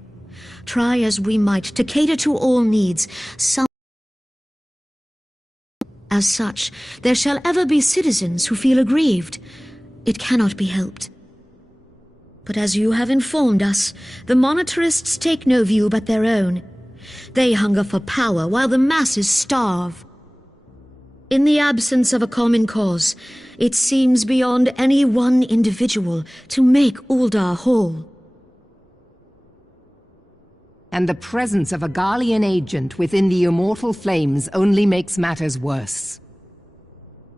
Try as we might to cater to all needs, as such, there shall ever be citizens who feel aggrieved. It cannot be helped. But as you have informed us, the monetarists take no view but their own. They hunger for power while the masses starve. In the absence of a common cause, it seems beyond any one individual to make Ul'dah whole. And the presence of a Garlean agent within the immortal flames only makes matters worse.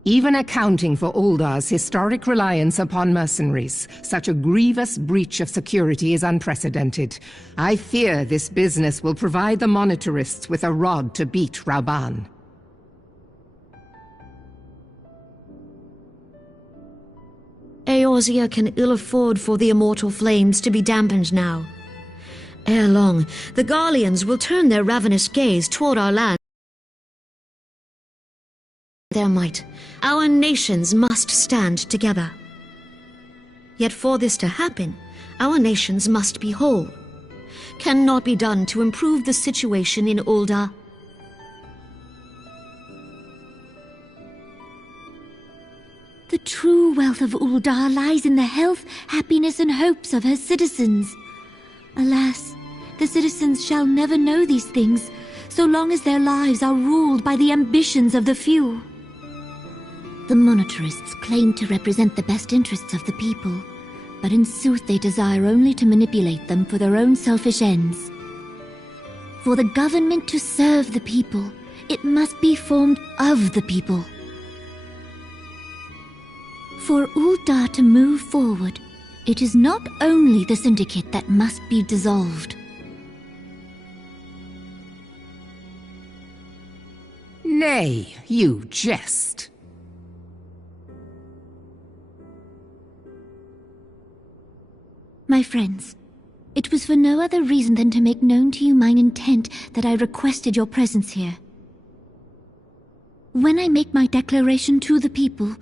Even accounting for Ul'dah's historic reliance upon mercenaries, such a grievous breach of security is unprecedented. I fear this business will provide the monetarists with a rod to beat Rauban. Eorzea can ill afford for the immortal flames to be dampened now. Ere long, the Garleans will turn their ravenous gaze toward our land. Their might, our nations must stand together. Yet for this to happen, our nations must be whole. Cannot be done to improve the situation in Ul'dah. The true wealth of Ul'dah lies in the health, happiness, and hopes of her citizens. Alas, the citizens shall never know these things, so long as their lives are ruled by the ambitions of the few. The monetarists claim to represent the best interests of the people, but in sooth they desire only to manipulate them for their own selfish ends. For the government to serve the people, it must be formed of the people. For Ul'dah to move forward, it is not only the syndicate that must be dissolved. Nay, you jest. My friends, it was for no other reason than to make known to you mine intent that I requested your presence here. When I make my declaration to the people,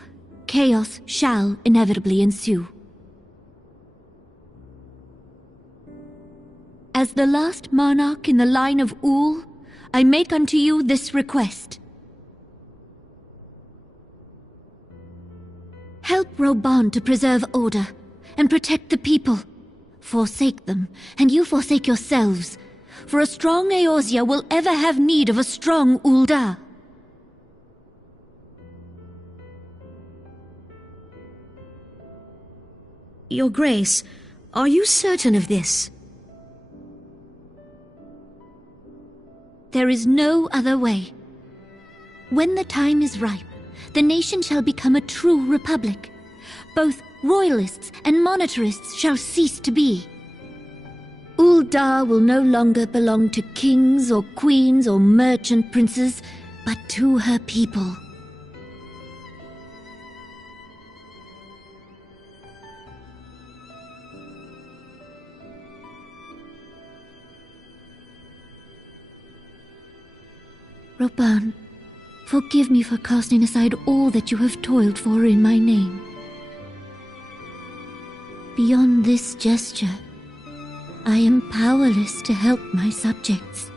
chaos shall inevitably ensue. As the last monarch in the line of Ul, I make unto you this request. Help Roban to preserve order and protect the people. Forsake them, and you forsake yourselves, for a strong Eorzea will ever have need of a strong Ul'dah. Your Grace, are you certain of this? There is no other way. When the time is ripe, the nation shall become a true republic. Both royalists and monetarists shall cease to be. Ul'dah will no longer belong to kings or queens or merchant princes, but to her people. Roban, forgive me for casting aside all that you have toiled for in my name. Beyond this gesture, I am powerless to help my subjects.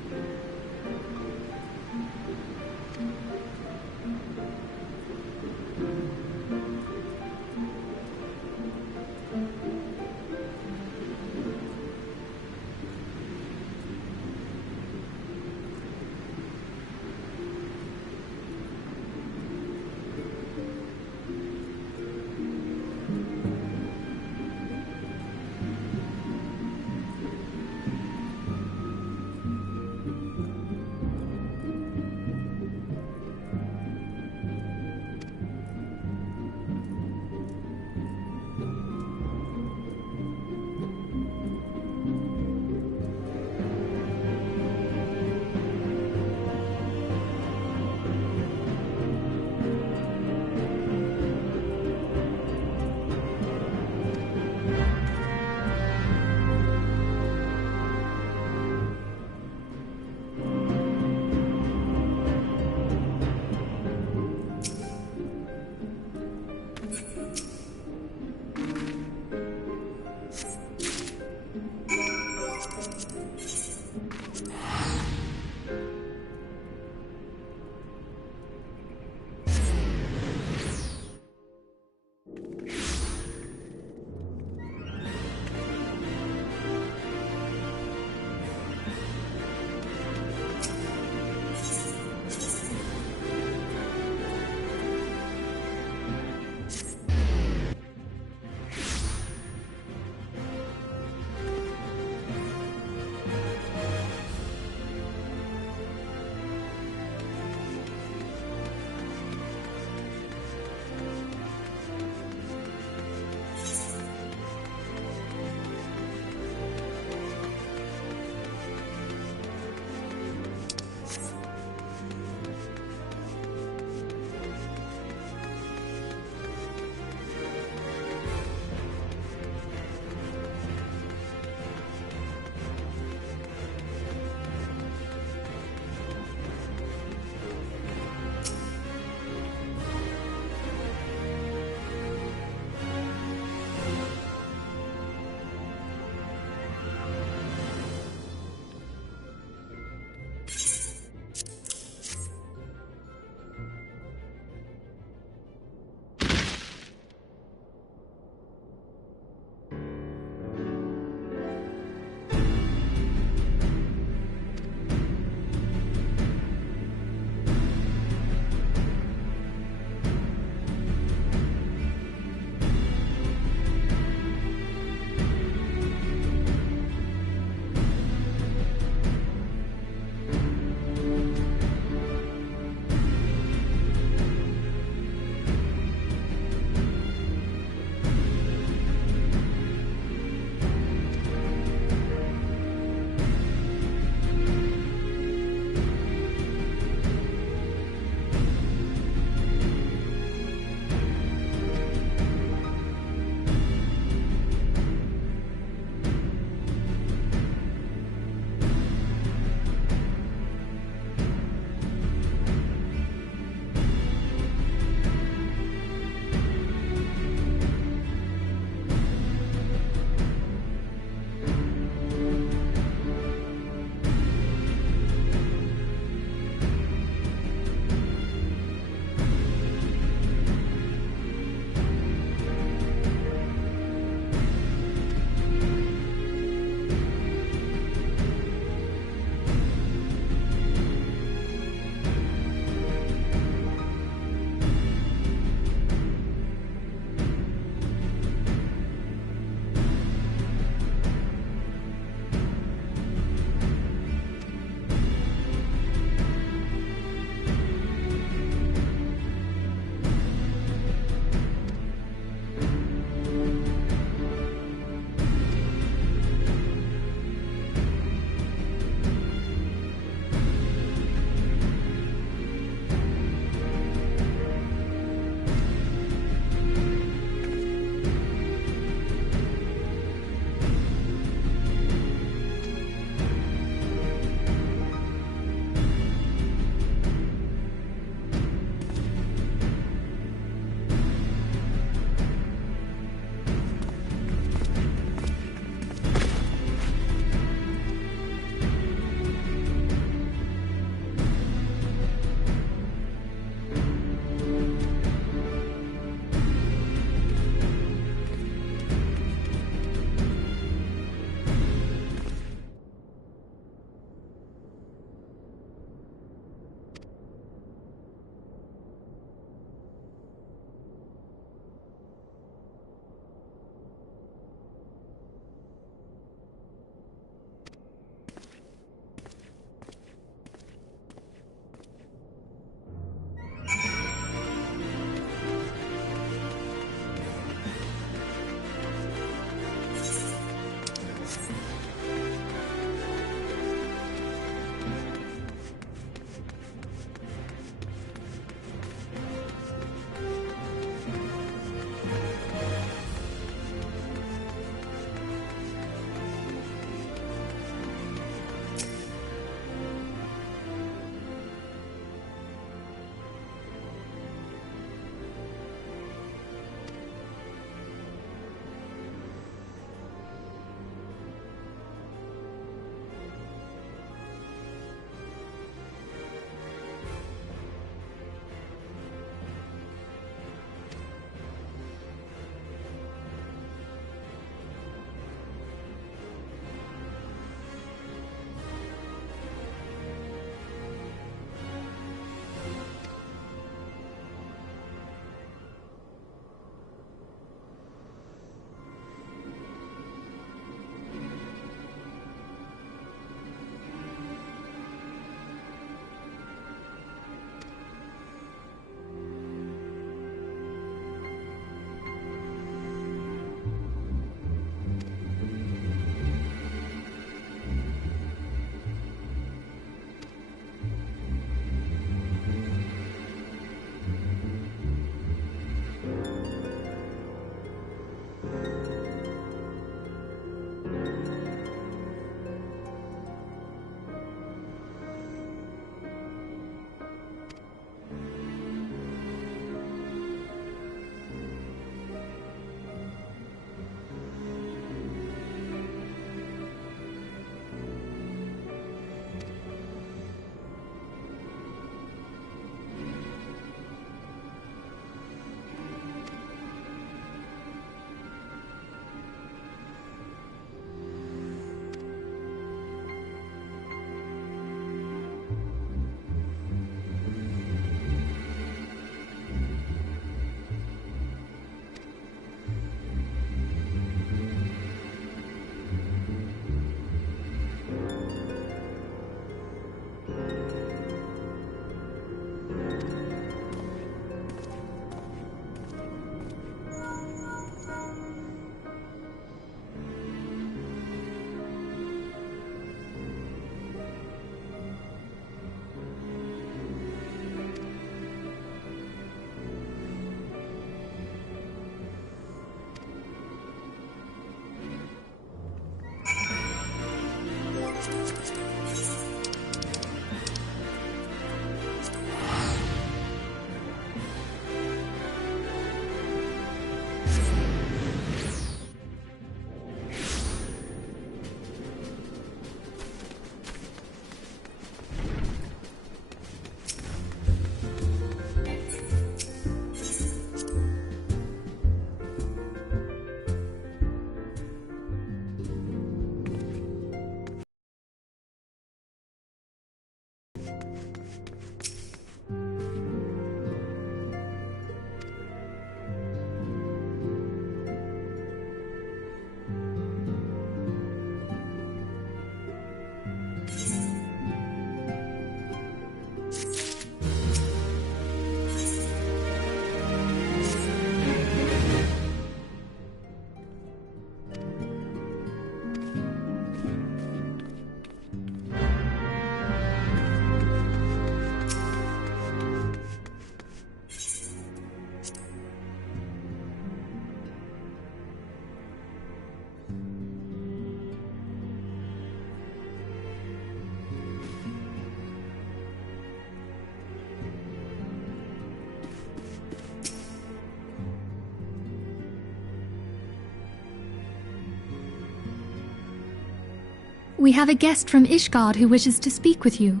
We have a guest from Ishgard who wishes to speak with you.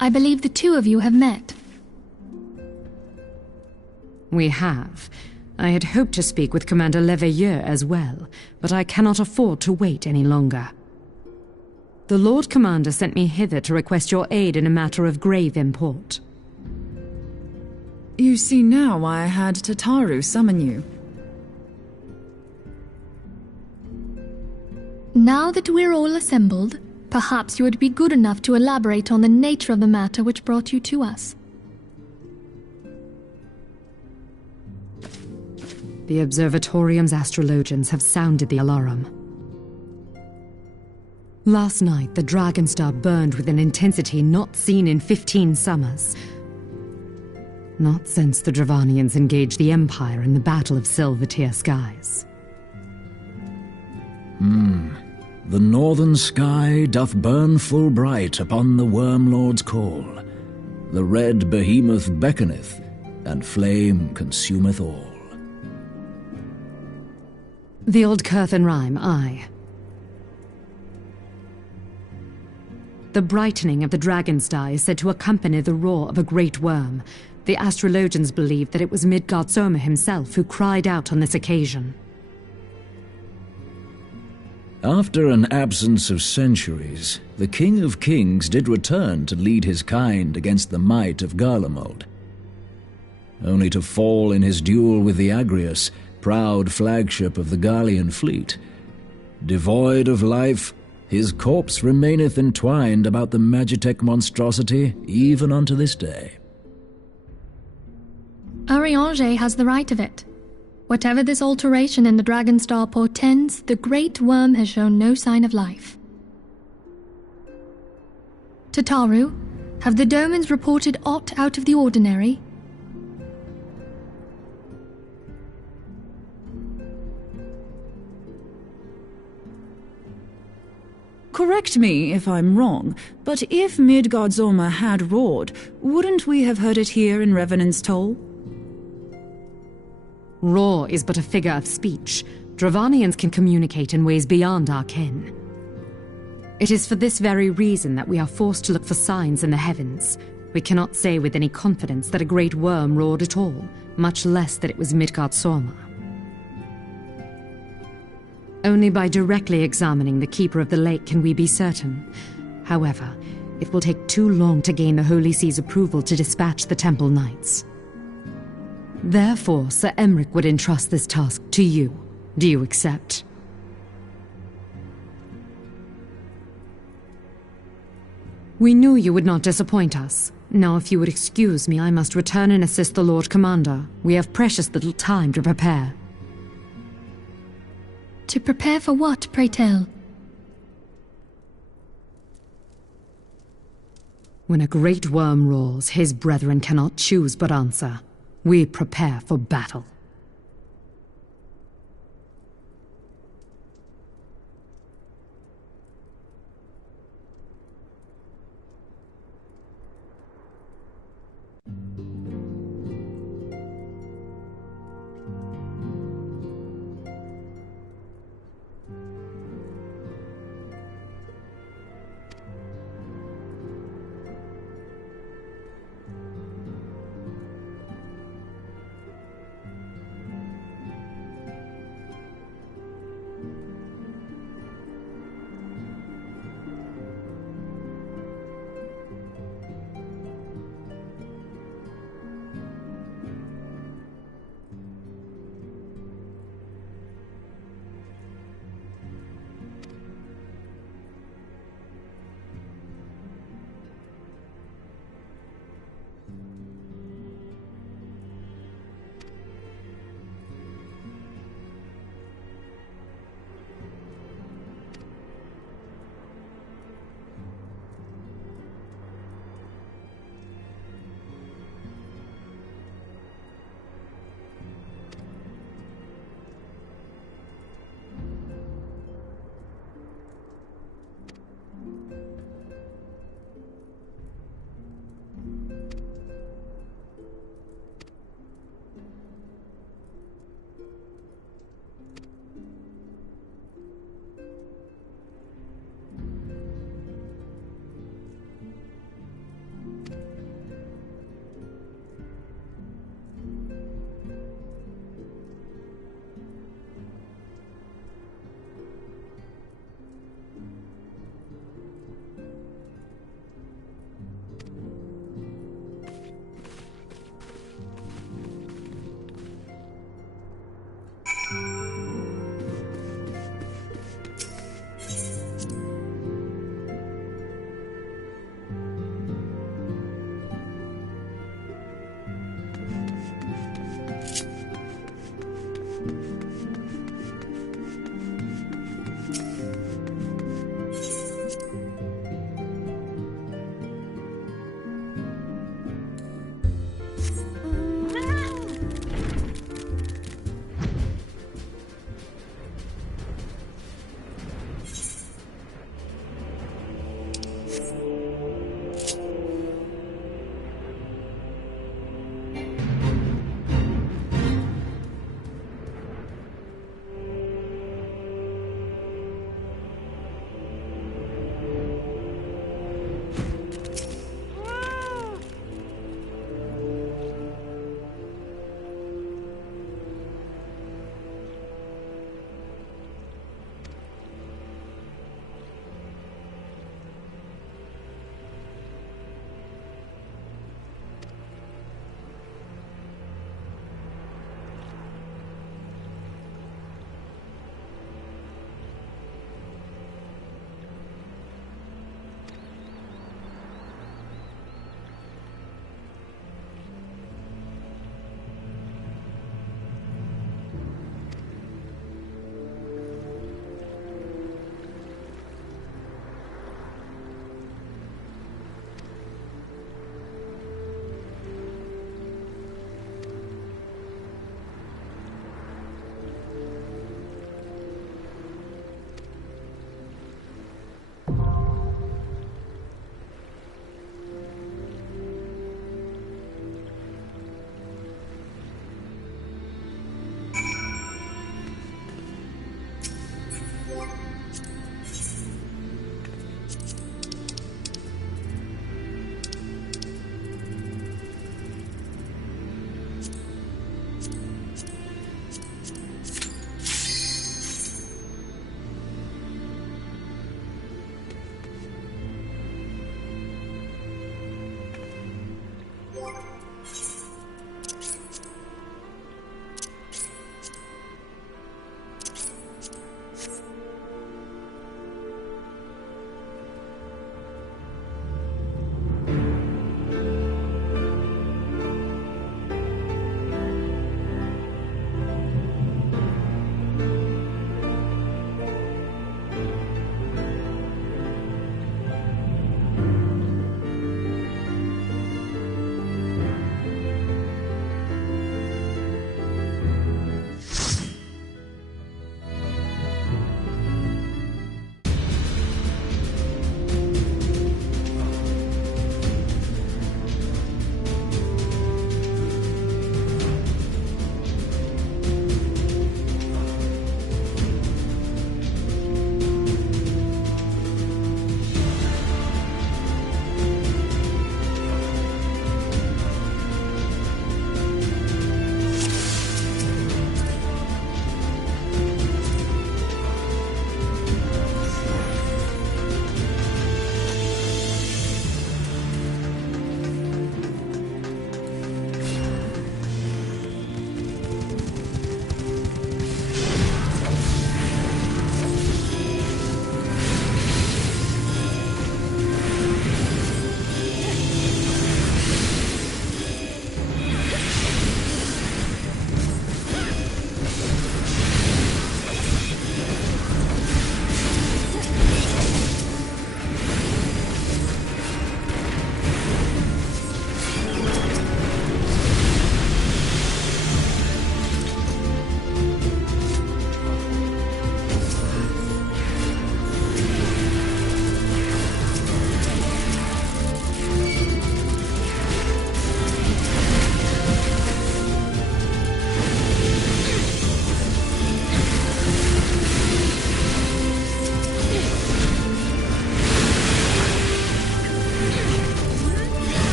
I believe the two of you have met. We have. I had hoped to speak with Commander Leveilleur as well, but I cannot afford to wait any longer. The Lord Commander sent me hither to request your aid in a matter of grave import. You see now why I had Tataru summon you. Now that we're all assembled, perhaps you would be good enough to elaborate on the nature of the matter which brought you to us. The Observatorium's astrologians have sounded the alarm. Last night, the Dragonstar burned with an intensity not seen in 15 summers. Not since the Dravanians engaged the Empire in the Battle of Silvertear Skies. The northern sky doth burn full bright upon the Wormlord's call. The red behemoth beckoneth, and flame consumeth all. The old Curthan rhyme, aye. The brightening of the Dragonstar is said to accompany the roar of a great worm. The astrologians believe that it was Midgard Soma himself who cried out on this occasion. After an absence of centuries, the King of Kings did return to lead his kind against the might of Garlemald, only to fall in his duel with the Agrius, proud flagship of the Garlean fleet. Devoid of life, his corpse remaineth entwined about the Magitech monstrosity even unto this day. Ariange has the right of it. Whatever this alteration in the Dragonstar portends, the Great Worm has shown no sign of life. Tataru, have the Domans reported aught out of the ordinary? Correct me if I'm wrong, but if Midgard Soma had roared, wouldn't we have heard it here in Revenant's Toll? Roar is but a figure of speech. Dravanians can communicate in ways beyond our ken. It is for this very reason that we are forced to look for signs in the heavens. We cannot say with any confidence that a great worm roared at all, much less that it was Midgard Soma. Only by directly examining the Keeper of the Lake can we be certain. However, it will take too long to gain the Holy See's approval to dispatch the Temple Knights. Therefore, Sir Emric would entrust this task to you. Do you accept? We knew you would not disappoint us. Now, if you would excuse me, I must return and assist the Lord Commander. We have precious little time to prepare. To prepare for what, pray tell? When a great worm roars, his brethren cannot choose but answer. We prepare for battle.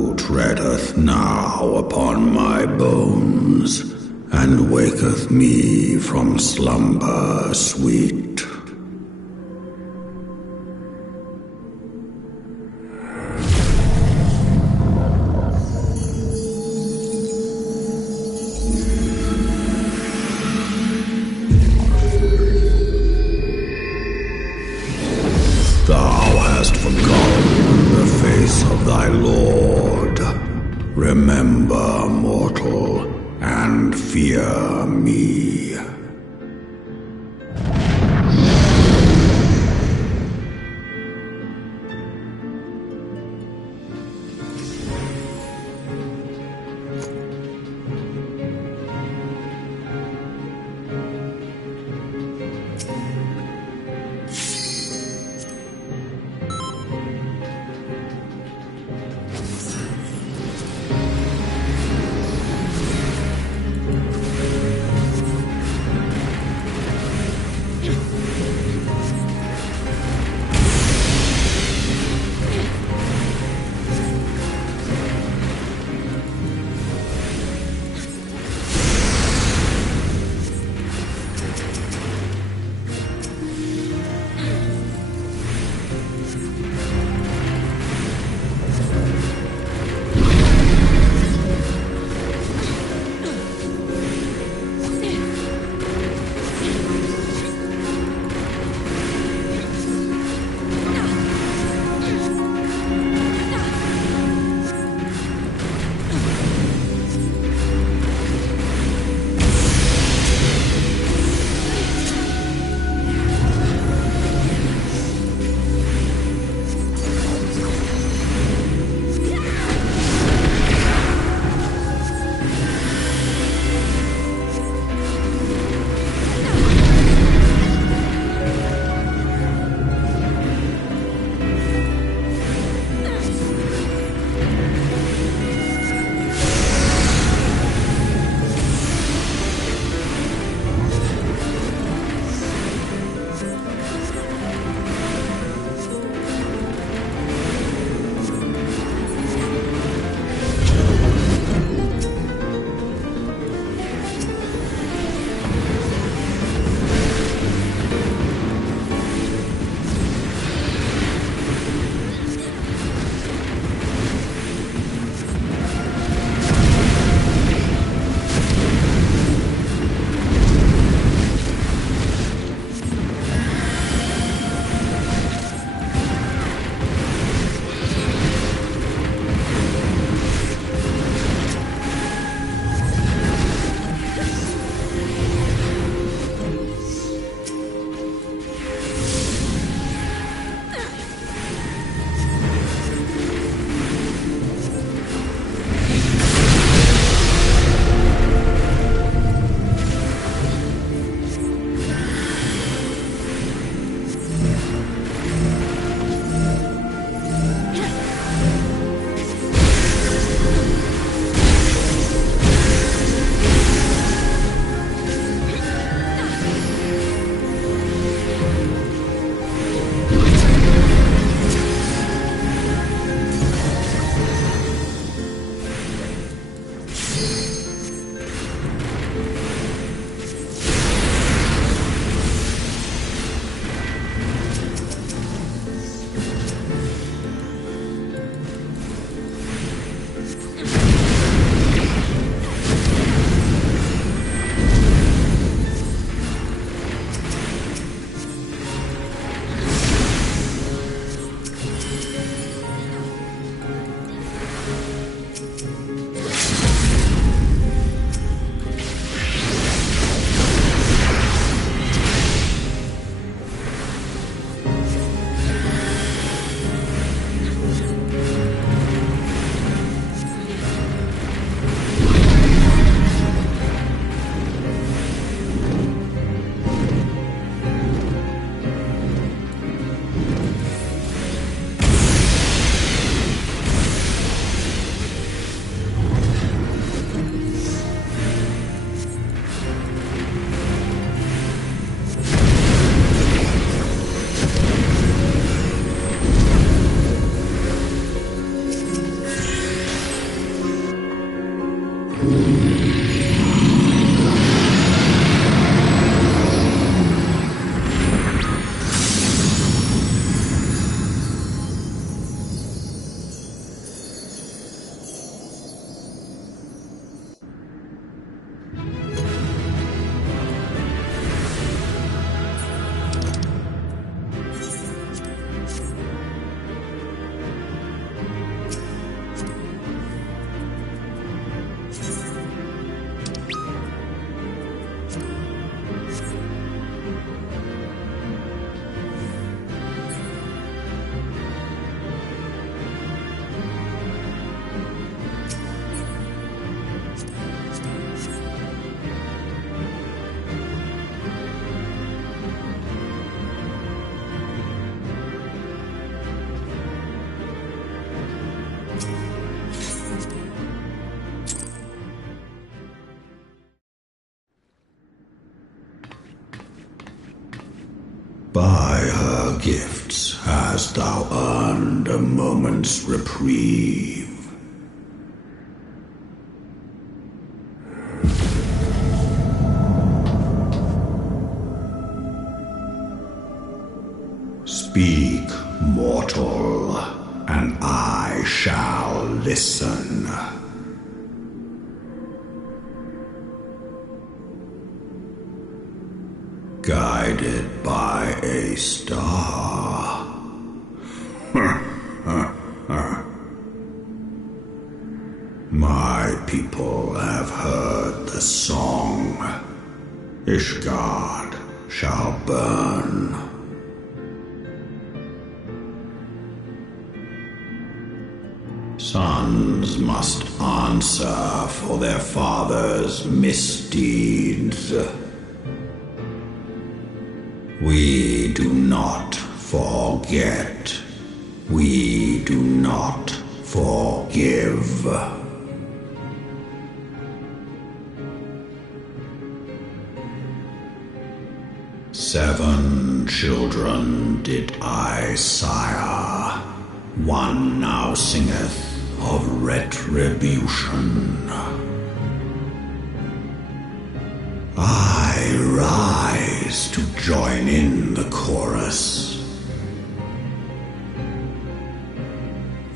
who treadeth now upon my bones, and waketh me from slumber sweet. Thou hast forgotten the face of thy Lord. Remember, mortal, and fear me. By her gifts hast thou earned a moment's reprieve. Speak, mortal, and I shall listen. Guided by a star. My people have heard the song. Ishgard shall burn. Sons must answer for their father's misdeeds. We do not forget. We do not forgive. Seven children did I sire. One now singeth of retribution. I rise to join in the chorus.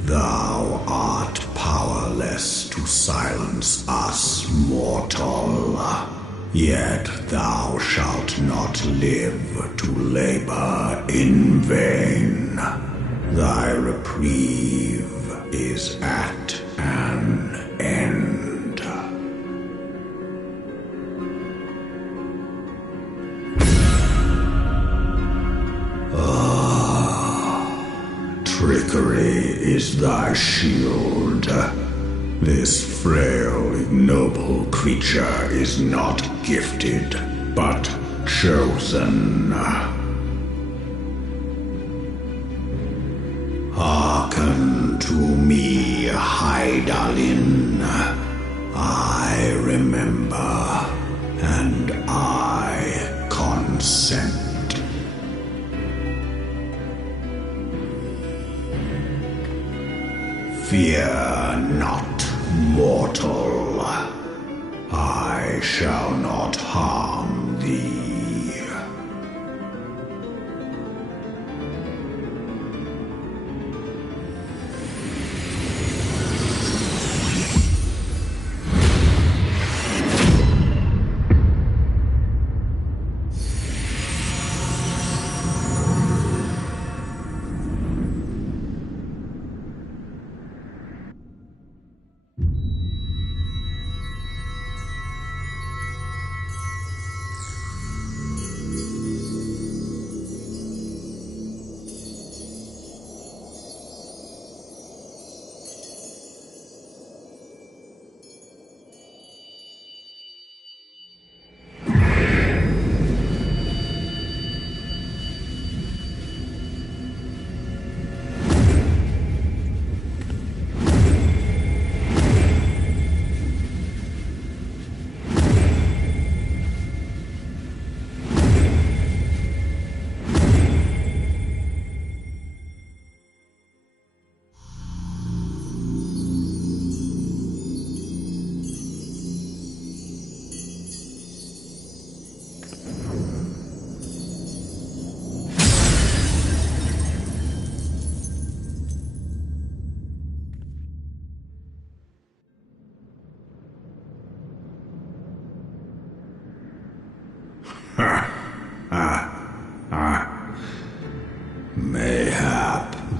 Thou art powerless to silence us, mortal. Yet thou shalt not live to labor in vain. Thy reprieve is at an end. Trickery is thy shield. This frail, ignoble creature is not gifted, but chosen. Hearken to me, Hydaelyn. I remember, and I consent. Fear not, mortal. I shall not harm thee.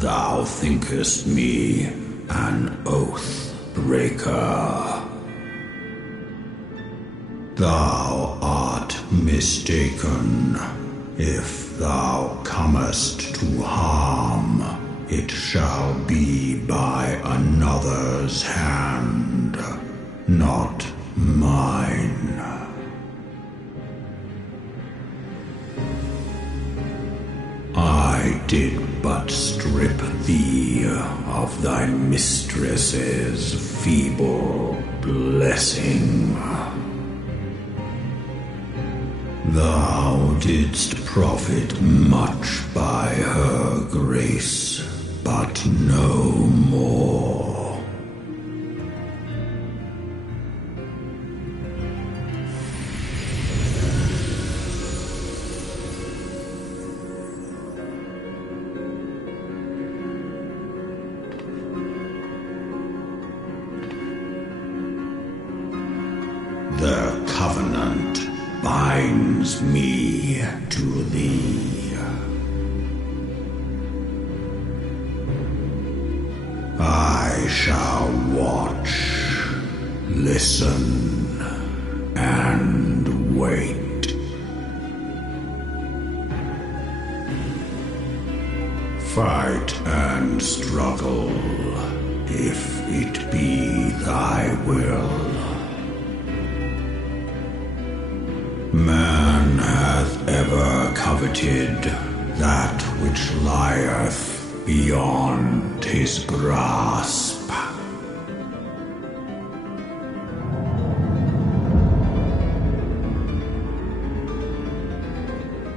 Thou thinkest me an oath breaker. Thou art mistaken. If thou comest to harm, it shall be by another's hand, not mine. I did but strip thee of thy mistress's feeble blessing. Thou didst profit much by her grace, but no more. The covenant binds me to thee. I shall watch, listen, and wait. Fight and struggle, if it be thy will. Man hath ever coveted that which lieth beyond his grasp.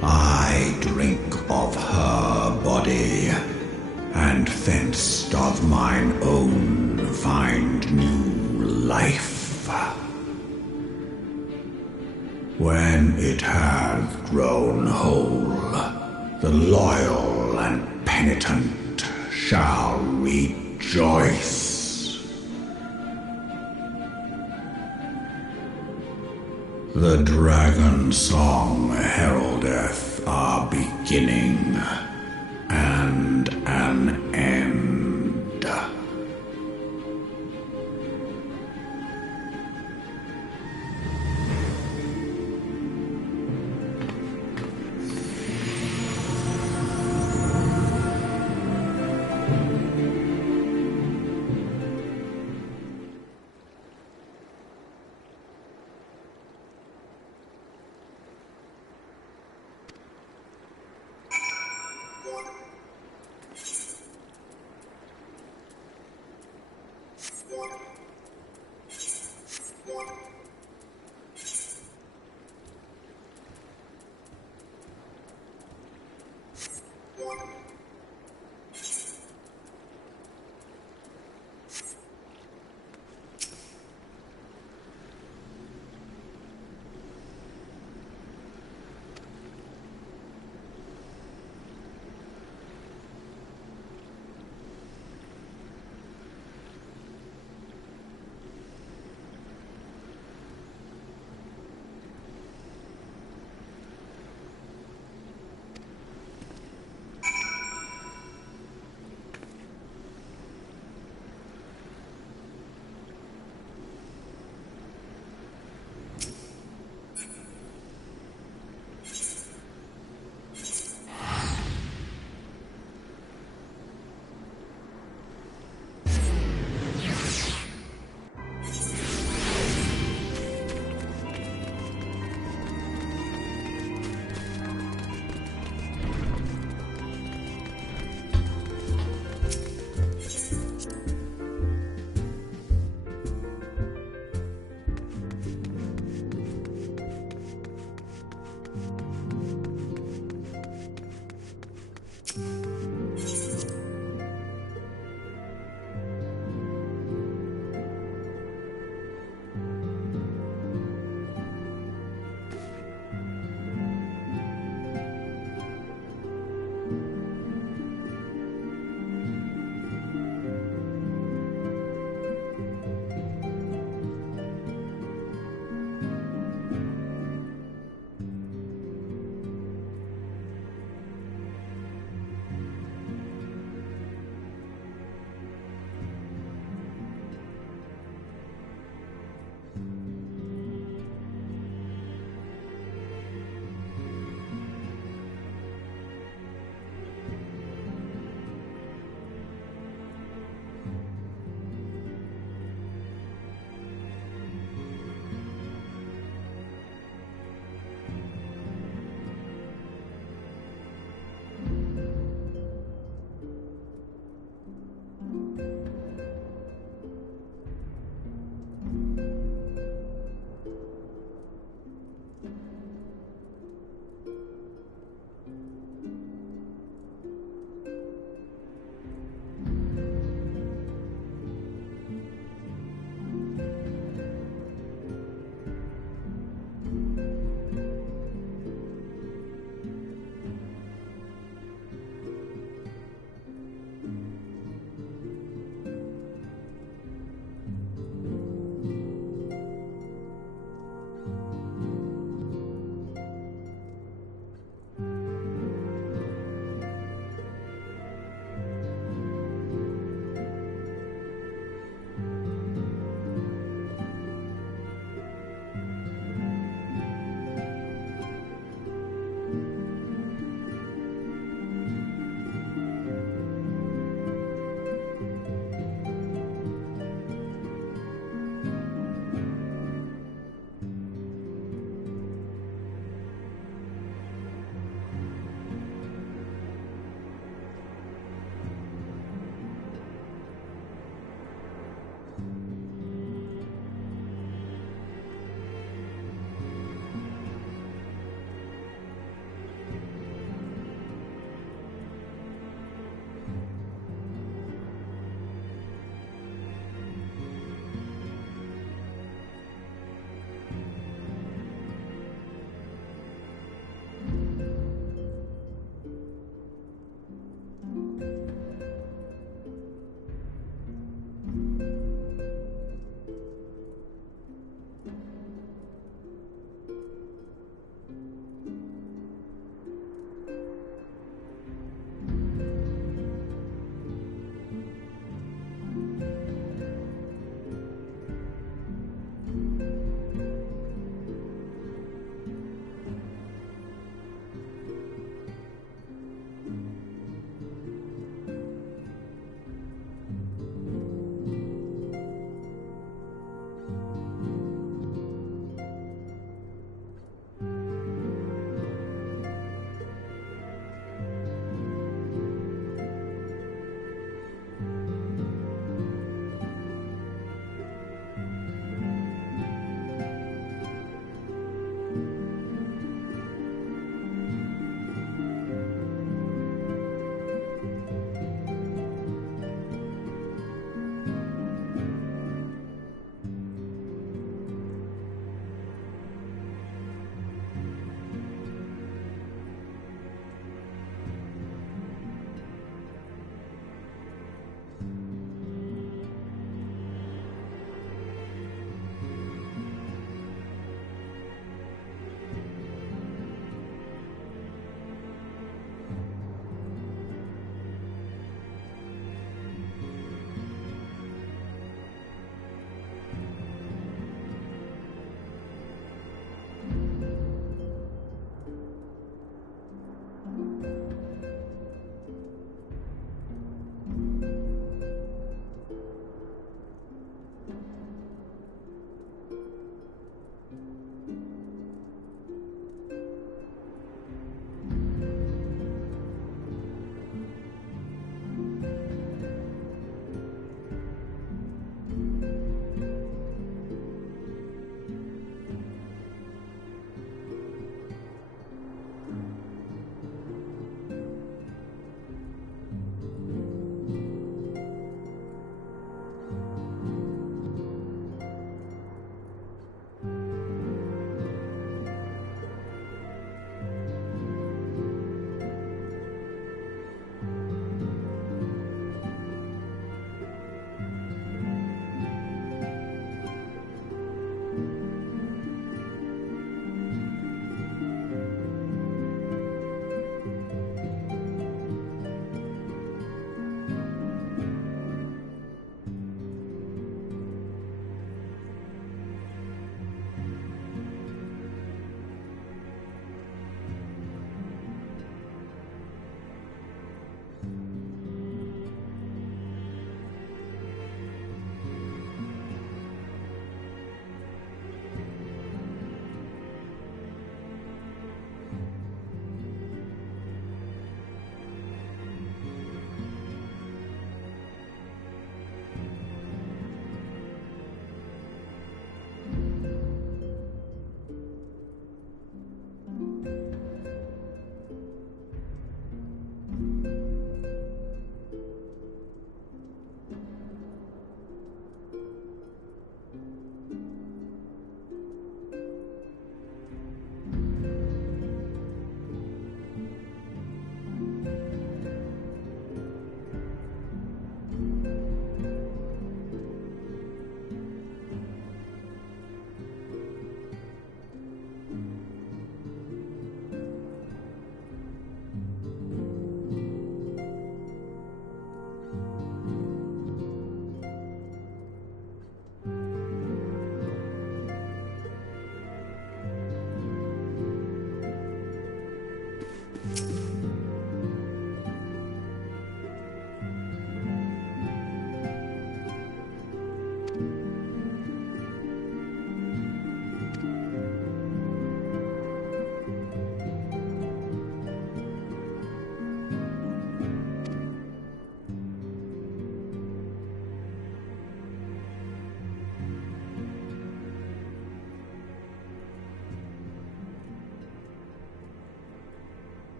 I drink of her body, and thence doth mine own find new life. When it hath grown whole, the loyal and penitent shall rejoice. The dragon song heraldeth our beginning and an end.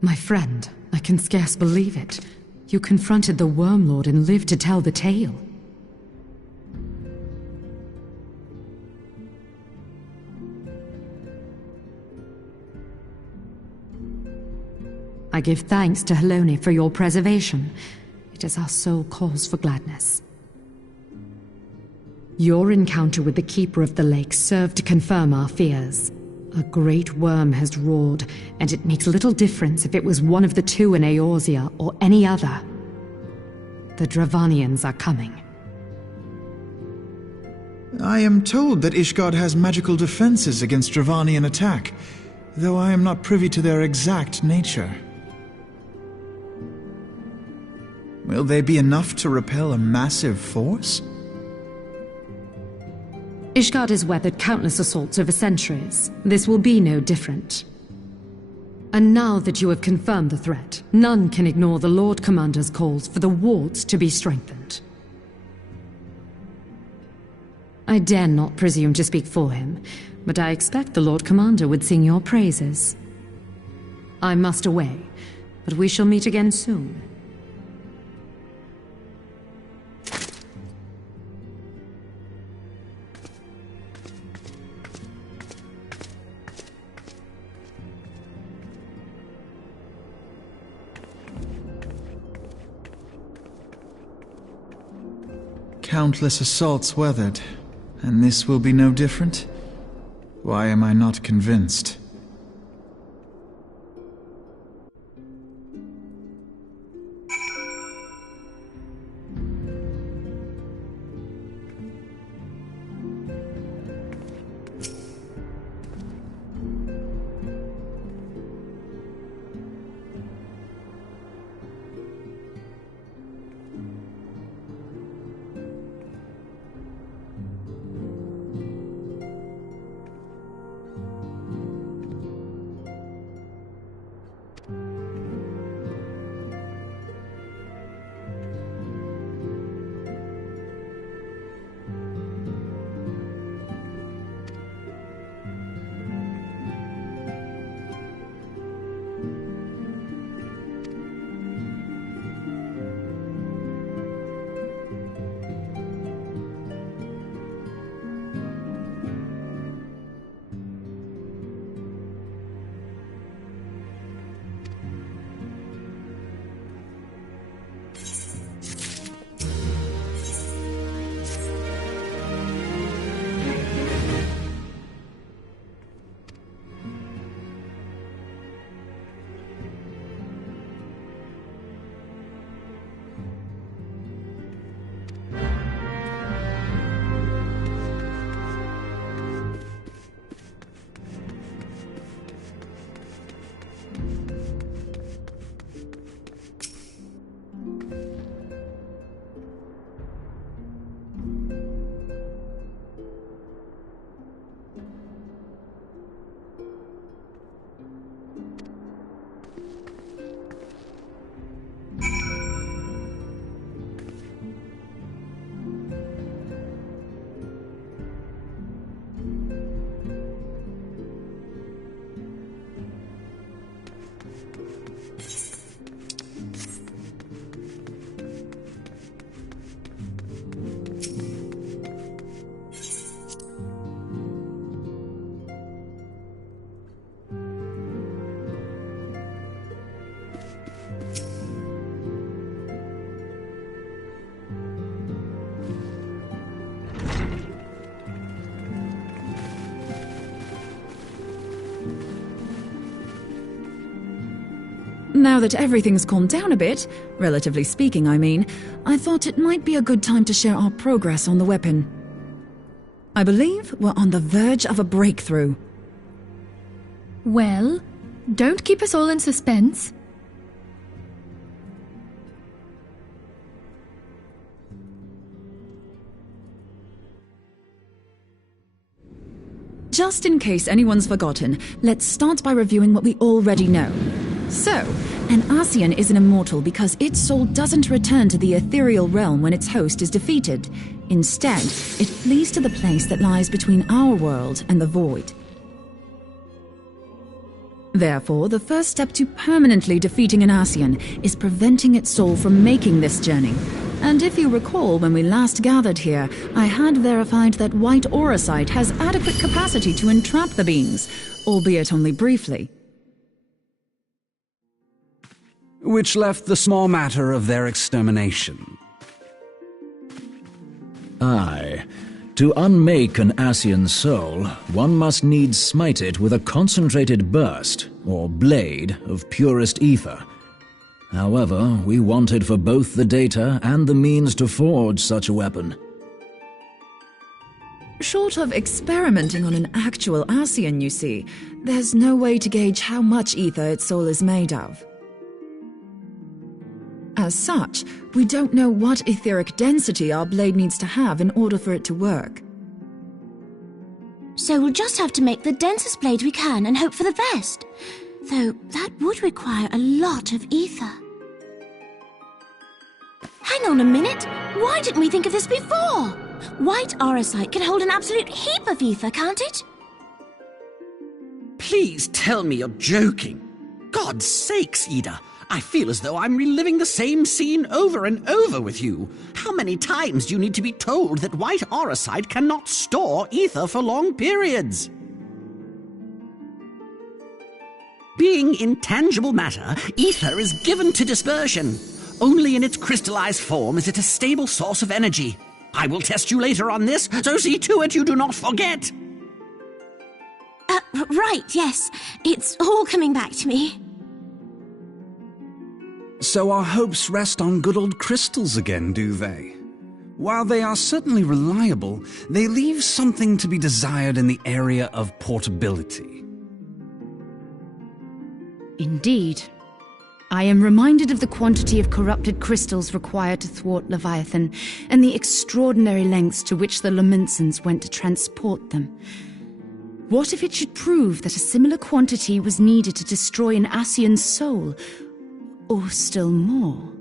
My friend, I can scarce believe it. You confronted the Worm Lord and lived to tell the tale. I give thanks to Helone for your preservation. It is our sole cause for gladness. Your encounter with the Keeper of the Lake served to confirm our fears. A great worm has roared, and it makes little difference if it was one of the two in Eorzea or any other. The Dravanians are coming. I am told that Ishgard has magical defenses against Dravanian attack, though I am not privy to their exact nature. Will they be enough to repel a massive force? Ishgard has weathered countless assaults over centuries. This will be no different. And now that you have confirmed the threat, none can ignore the Lord Commander's calls for the wards to be strengthened. I dare not presume to speak for him, but I expect the Lord Commander would sing your praises. I must away, but we shall meet again soon. Countless assaults weathered, and this will be no different? Why am I not convinced? Now that everything's calmed down a bit, relatively speaking I mean, I thought it might be a good time to share our progress on the weapon. I believe we're on the verge of a breakthrough. Well, don't keep us all in suspense. Just in case anyone's forgotten, let's start by reviewing what we already know. So, an Ascian is an immortal because its soul doesn't return to the ethereal realm when its host is defeated. Instead, it flees to the place that lies between our world and the void. Therefore, the first step to permanently defeating an Ascian is preventing its soul from making this journey. And if you recall, when we last gathered here, I had verified that white auracite has adequate capacity to entrap the beings, albeit only briefly. Which left the small matter of their extermination. Aye. To unmake an Ascian soul, one must needs smite it with a concentrated burst, or blade, of purest ether. However, we wanted for both the data and the means to forge such a weapon. Short of experimenting on an actual Ascian, you see, there's no way to gauge how much ether its soul is made of. As such, we don't know what etheric density our blade needs to have in order for it to work. So we'll just have to make the densest blade we can and hope for the best. Though that would require a lot of ether. Hang on a minute! Why didn't we think of this before? White auracite can hold an absolute heap of ether, can't it? Please tell me you're joking. God's sakes, Ida. I feel as though I'm reliving the same scene over and over with you. How many times do you need to be told that white auracite cannot store ether for long periods? Being intangible matter, ether is given to dispersion. Only in its crystallized form is it a stable source of energy. I will test you later on this, so see to it you do not forget. Right, yes. It's all coming back to me. So our hopes rest on good old crystals again, do they? While they are certainly reliable, they leave something to be desired in the area of portability. Indeed. I am reminded of the quantity of corrupted crystals required to thwart Leviathan, and the extraordinary lengths to which the Lamentsons went to transport them. What if it should prove that a similar quantity was needed to destroy an Ascian's soul? Or still more?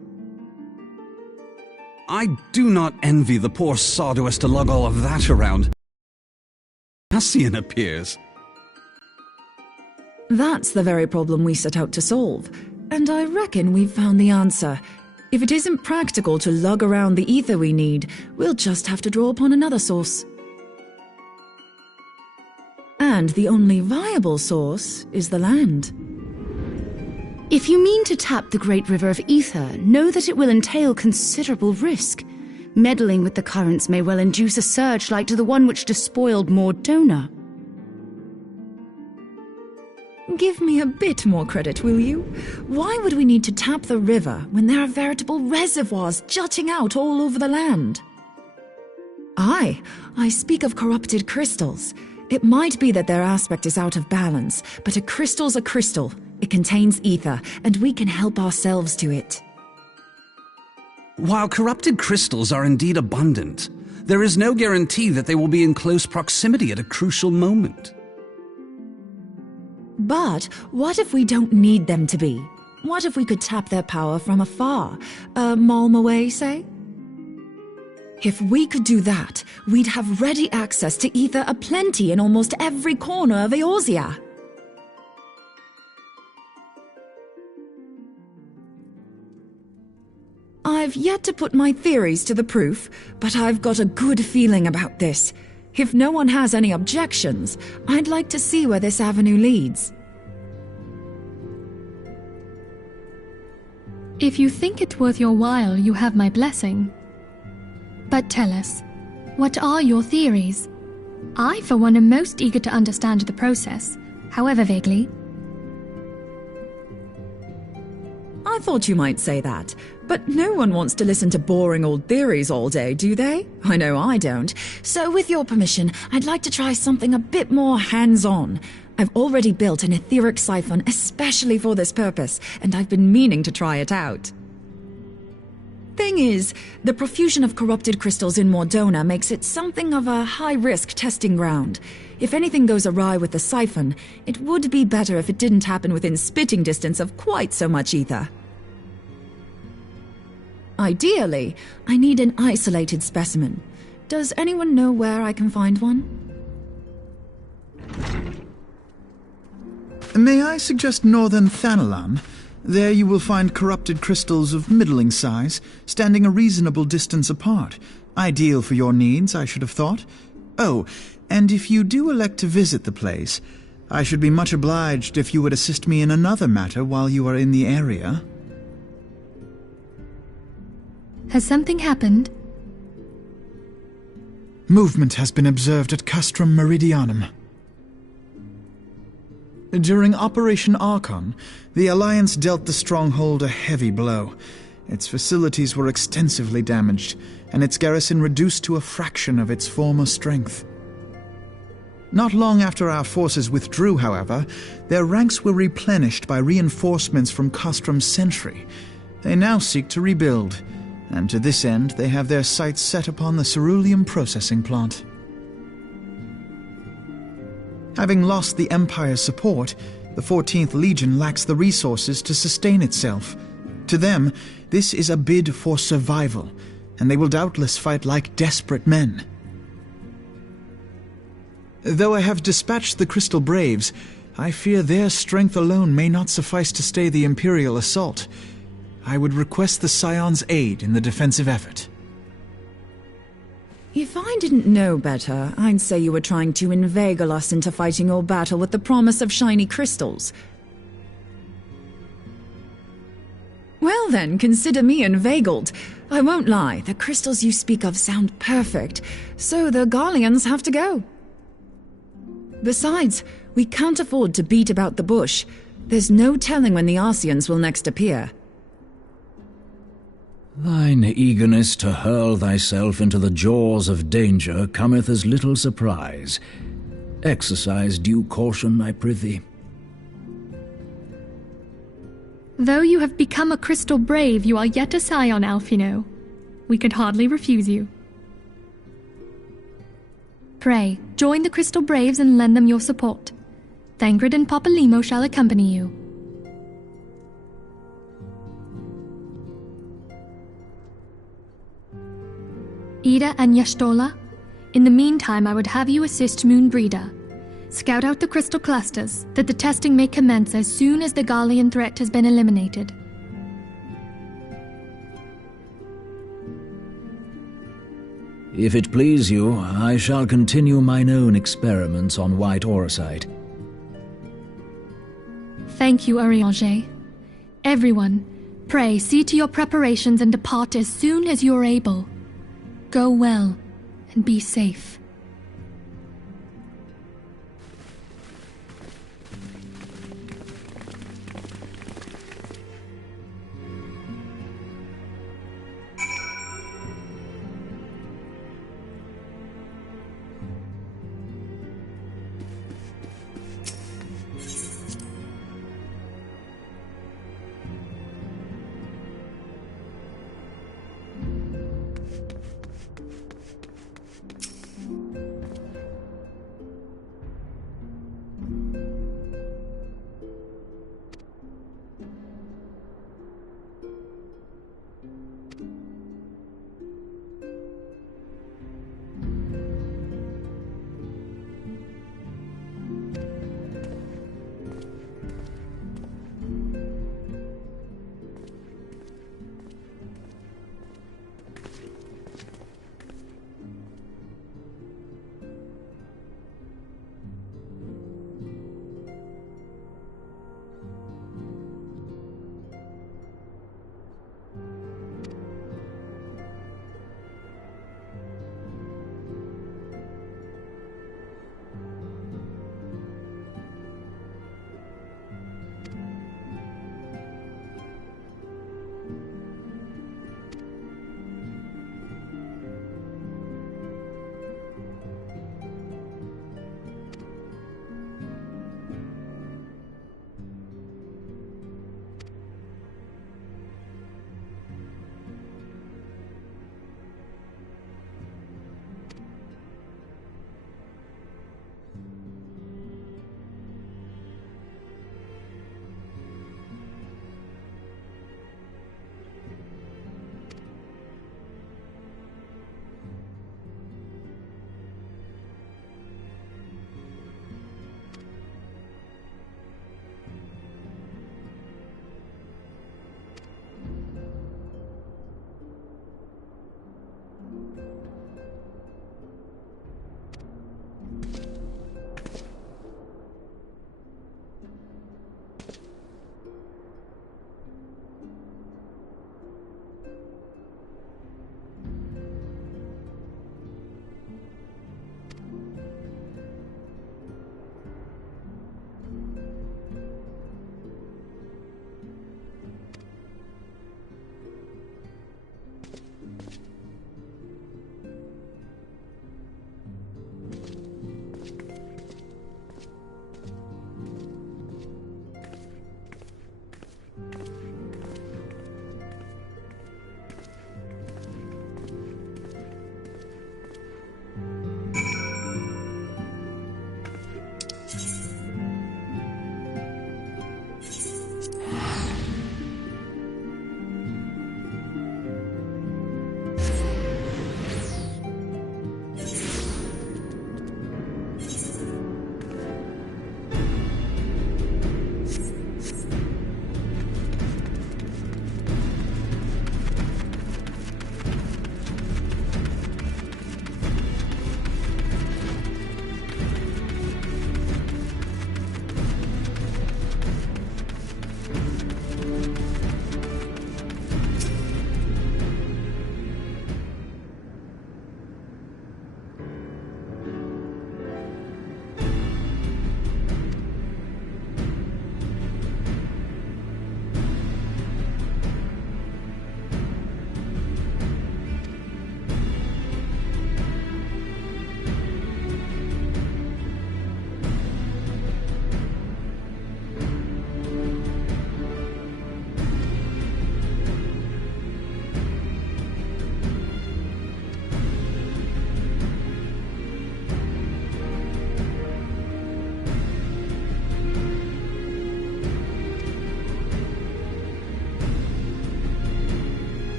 I do not envy the poor sod who has to lug all of that around. Ascian appears. That's the very problem we set out to solve. And I reckon we've found the answer. If it isn't practical to lug around the ether we need, we'll just have to draw upon another source. And the only viable source is the land. If you mean to tap the Great River of Ether, know that it will entail considerable risk. Meddling with the currents may well induce a surge like to the one which despoiled Mordona. Give me a bit more credit, will you? Why would we need to tap the river when there are veritable reservoirs jutting out all over the land? Aye, I speak of corrupted crystals. It might be that their aspect is out of balance, but a crystal's a crystal. It contains ether, and we can help ourselves to it. While corrupted crystals are indeed abundant, there is no guarantee that they will be in close proximity at a crucial moment. But what if we don't need them to be? What if we could tap their power from afar? A malm away, say? If we could do that, we'd have ready access to ether aplenty in almost every corner of Eorzea. I've yet to put my theories to the proof, but I've got a good feeling about this. If no one has any objections, I'd like to see where this avenue leads. If you think it worth your while, you have my blessing. But tell us, what are your theories? I, for one, am most eager to understand the process, however vaguely. I thought you might say that, but no one wants to listen to boring old theories all day, do they? I know I don't. So with your permission, I'd like to try something a bit more hands-on. I've already built an etheric siphon especially for this purpose, and I've been meaning to try it out. Thing is, the profusion of corrupted crystals in Mordona makes it something of a high-risk testing ground. If anything goes awry with the siphon, it would be better if it didn't happen within spitting distance of quite so much ether. Ideally, I need an isolated specimen. Does anyone know where I can find one? May I suggest northern Thanalan? There you will find corrupted crystals of middling size, standing a reasonable distance apart. Ideal for your needs, I should have thought. Oh, and if you do elect to visit the place, I should be much obliged if you would assist me in another matter while you are in the area. Has something happened? Movement has been observed at Castrum Meridianum. During Operation Archon, the Alliance dealt the stronghold a heavy blow. Its facilities were extensively damaged, and its garrison reduced to a fraction of its former strength. Not long after our forces withdrew, however, their ranks were replenished by reinforcements from Castrum's sentry. They now seek to rebuild, and to this end they have their sights set upon the ceruleum processing plant. Having lost the Empire's support, the 14th Legion lacks the resources to sustain itself. To them, this is a bid for survival, and they will doubtless fight like desperate men. Though I have dispatched the Crystal Braves, I fear their strength alone may not suffice to stay the Imperial assault. I would request the Scion's aid in the defensive effort. If I didn't know better, I'd say you were trying to inveigle us into fighting your battle with the promise of shiny crystals. Well then, consider me inveigled. I won't lie, the crystals you speak of sound perfect, so the Garleans have to go. Besides, we can't afford to beat about the bush. There's no telling when the Arceans will next appear. Thine eagerness to hurl thyself into the jaws of danger cometh as little surprise. Exercise due caution, I prithee. Though you have become a Crystal Brave, you are yet a Scion, Alphino. We could hardly refuse you. Pray, join the Crystal Braves and lend them your support. Thangred and Papalymo shall accompany you. Ida and Yashtola, in the meantime I would have you assist Moonbreeder. Scout out the crystal clusters, that the testing may commence as soon as the Garlean threat has been eliminated. If it please you, I shall continue mine own experiments on white aurosite. Thank you, Urianger. Everyone, pray see to your preparations and depart as soon as you are able. Go well, and be safe.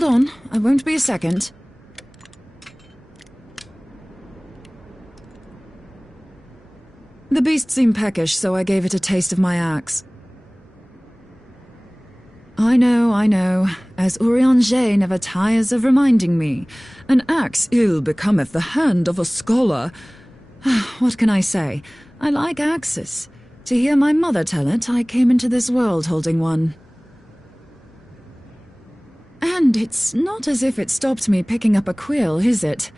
hold on. I won't be a second. The beast seemed peckish, so I gave it a taste of my axe. I know. As Urianger never tires of reminding me, an axe ill becometh the hand of a scholar. What can I say? I like axes. To hear my mother tell it, I came into this world holding one. And it's not as if it stopped me picking up a quill, is it?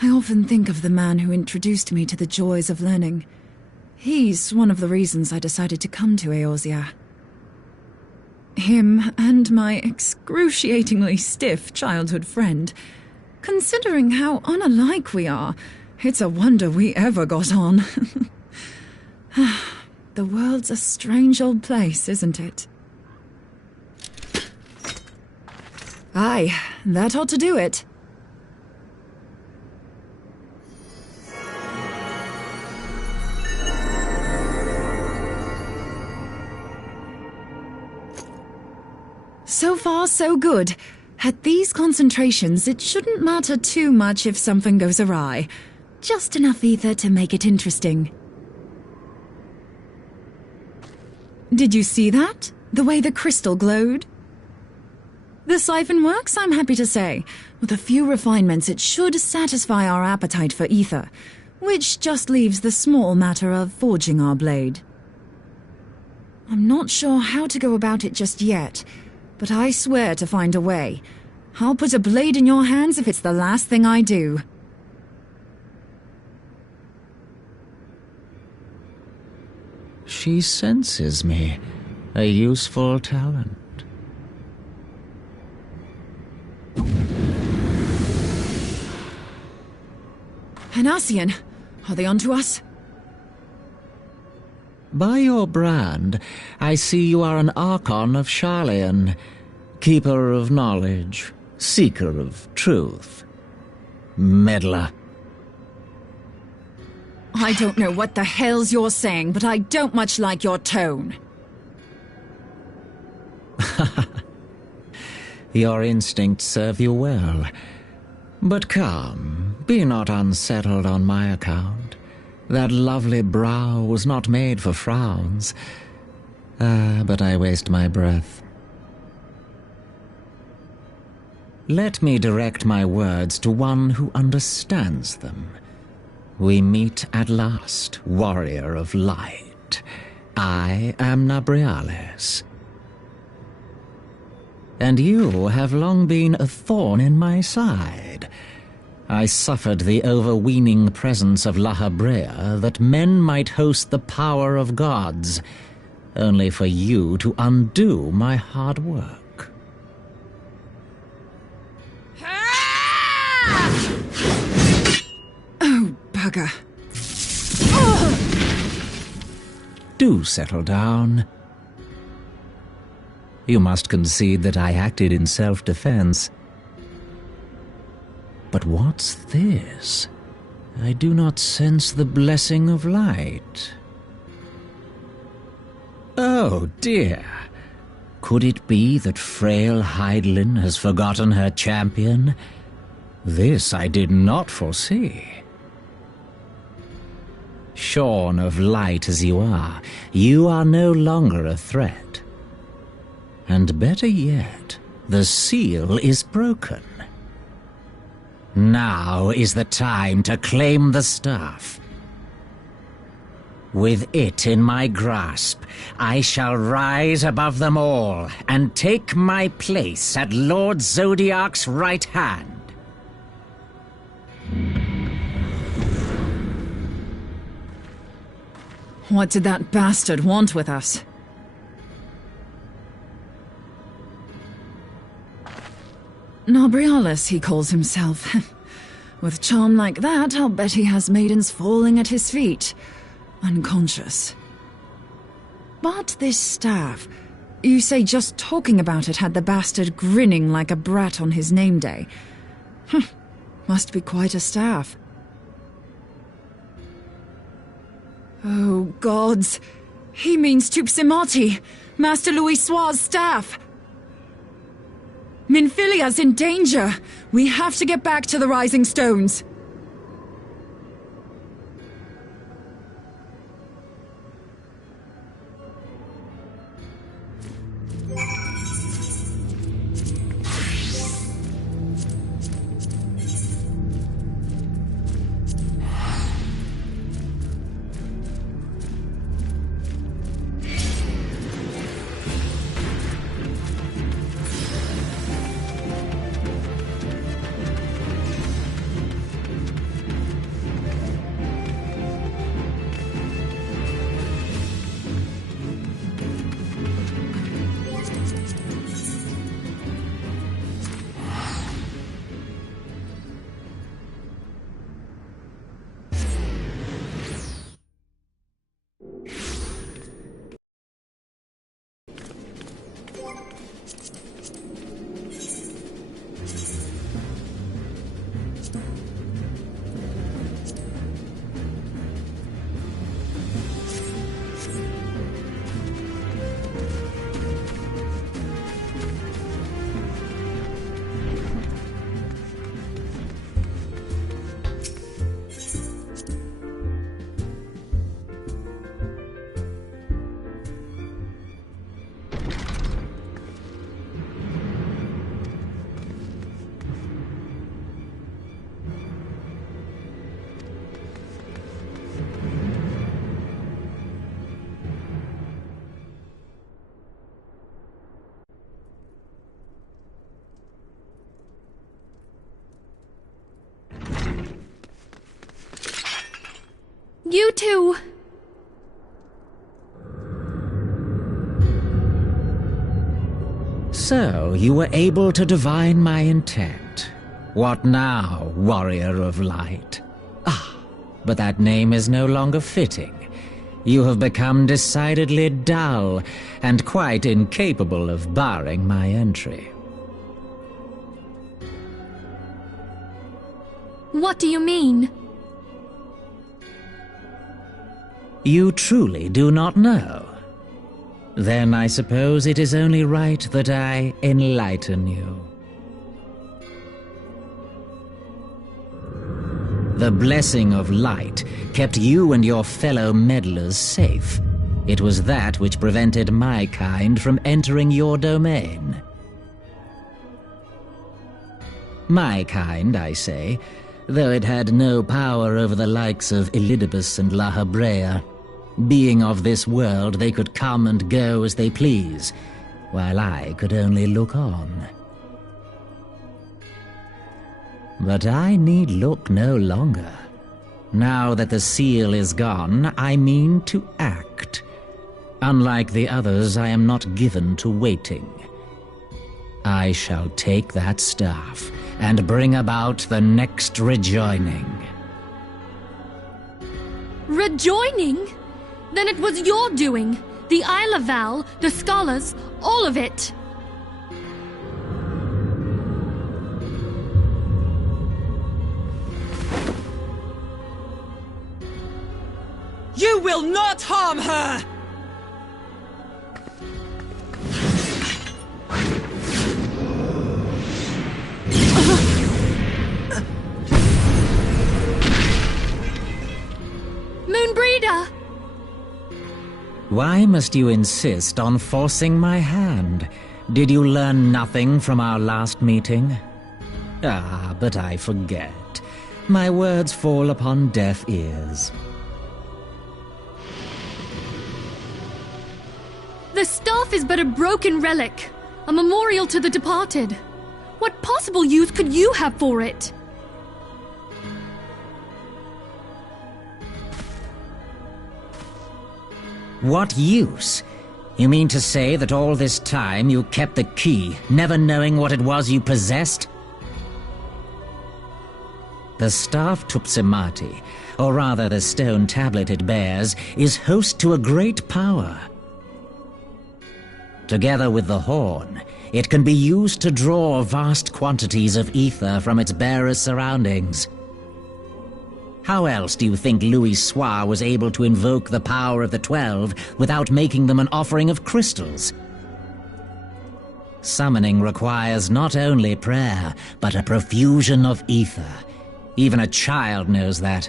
I often think of the man who introduced me to the joys of learning. He's one of the reasons I decided to come to Eorzea. Him and my excruciatingly stiff childhood friend. Considering how unalike we are, it's a wonder we ever got on. The world's a strange old place, isn't it? Aye, that ought to do it. So far, so good. At these concentrations, it shouldn't matter too much if something goes awry. Just enough ether to make it interesting. Did you see that? The way the crystal glowed? The siphon works, I'm happy to say. With a few refinements, it should satisfy our appetite for ether, which just leaves the small matter of forging our blade. I'm not sure how to go about it just yet, but I swear to find a way. I'll put a blade in your hands if it's the last thing I do. She senses me. A useful talent. Hanassian, are they onto us? By your brand, I see you are an Archon of Sharlayan, keeper of knowledge, seeker of truth. Meddler. I don't know what the hell's you're saying, but I don't much like your tone. Your instincts serve you well. But come, be not unsettled on my account. That lovely brow was not made for frowns. But I waste my breath. Let me direct my words to one who understands them. We meet at last, warrior of light. I am Nabriales. And you have long been a thorn in my side. I suffered the overweening presence of La Habrea that men might host the power of gods, only for you to undo my hard work. Oh, bugger. Do settle down. You must concede that I acted in self-defense. But what's this? I do not sense the blessing of light. Oh, dear. Could it be that frail Hydaelyn has forgotten her champion? This I did not foresee. Shorn of light as you are no longer a threat. And better yet, the seal is broken. Now is the time to claim the staff. With it in my grasp, I shall rise above them all and take my place at Lord Zodiac's right hand. What did that bastard want with us? Nabriales, he calls himself. With charm like that, I'll bet he has maidens falling at his feet, unconscious. But this staff, you say just talking about it had the bastard grinning like a brat on his name day. Must be quite a staff. Oh, gods! He means Tupsimati, Master Louis Soir's staff! Minfilia's in danger! We have to get back to the Rising Stones! You two! So, you were able to divine my intent. What now, warrior of light? Ah, but that name is no longer fitting. You have become decidedly dull, and quite incapable of barring my entry. What do you mean? You truly do not know? Then I suppose it is only right that I enlighten you. The blessing of light kept you and your fellow meddlers safe. It was that which prevented my kind from entering your domain. My kind, I say, though it had no power over the likes of Elidibus and La Habrea. Being of this world, they could come and go as they please, while I could only look on. But I need look no longer. Now that the seal is gone, I mean to act. Unlike the others, I am not given to waiting. I shall take that staff and bring about the next rejoining. Rejoining? Then it was your doing. The Isle of Val, the scholars, all of it. You will not harm her! Moonbreeder! Why must you insist on forcing my hand? Did you learn nothing from our last meeting? Ah, but I forget. My words fall upon deaf ears. The staff is but a broken relic, a memorial to the departed. What possible use could you have for it? What use? You mean to say that all this time you kept the key, never knowing what it was you possessed? The staff Tupsimati, or rather the stone tablet it bears, is host to a great power. Together with the horn, it can be used to draw vast quantities of ether from its bearer's surroundings. How else do you think Louis Soir was able to invoke the power of the 12 without making them an offering of crystals? Summoning requires not only prayer, but a profusion of ether. Even a child knows that.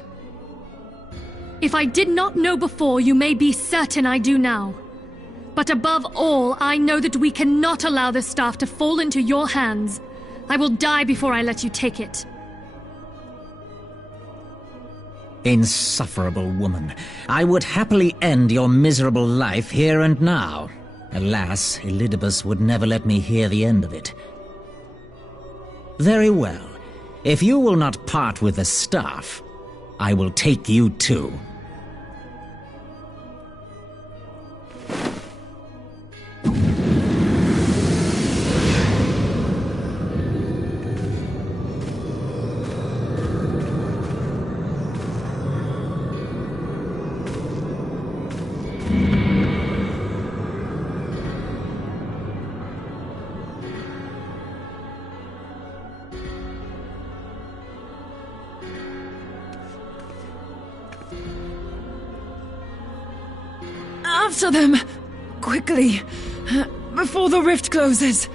If I did not know before, you may be certain I do now. But above all, I know that we cannot allow this staff to fall into your hands. I will die before I let you take it. Insufferable woman. I would happily end your miserable life here and now. Alas, Elidibus would never let me hear the end of it. Very well. If you will not part with the staff, I will take you too. After them! Quickly! Before the rift closes!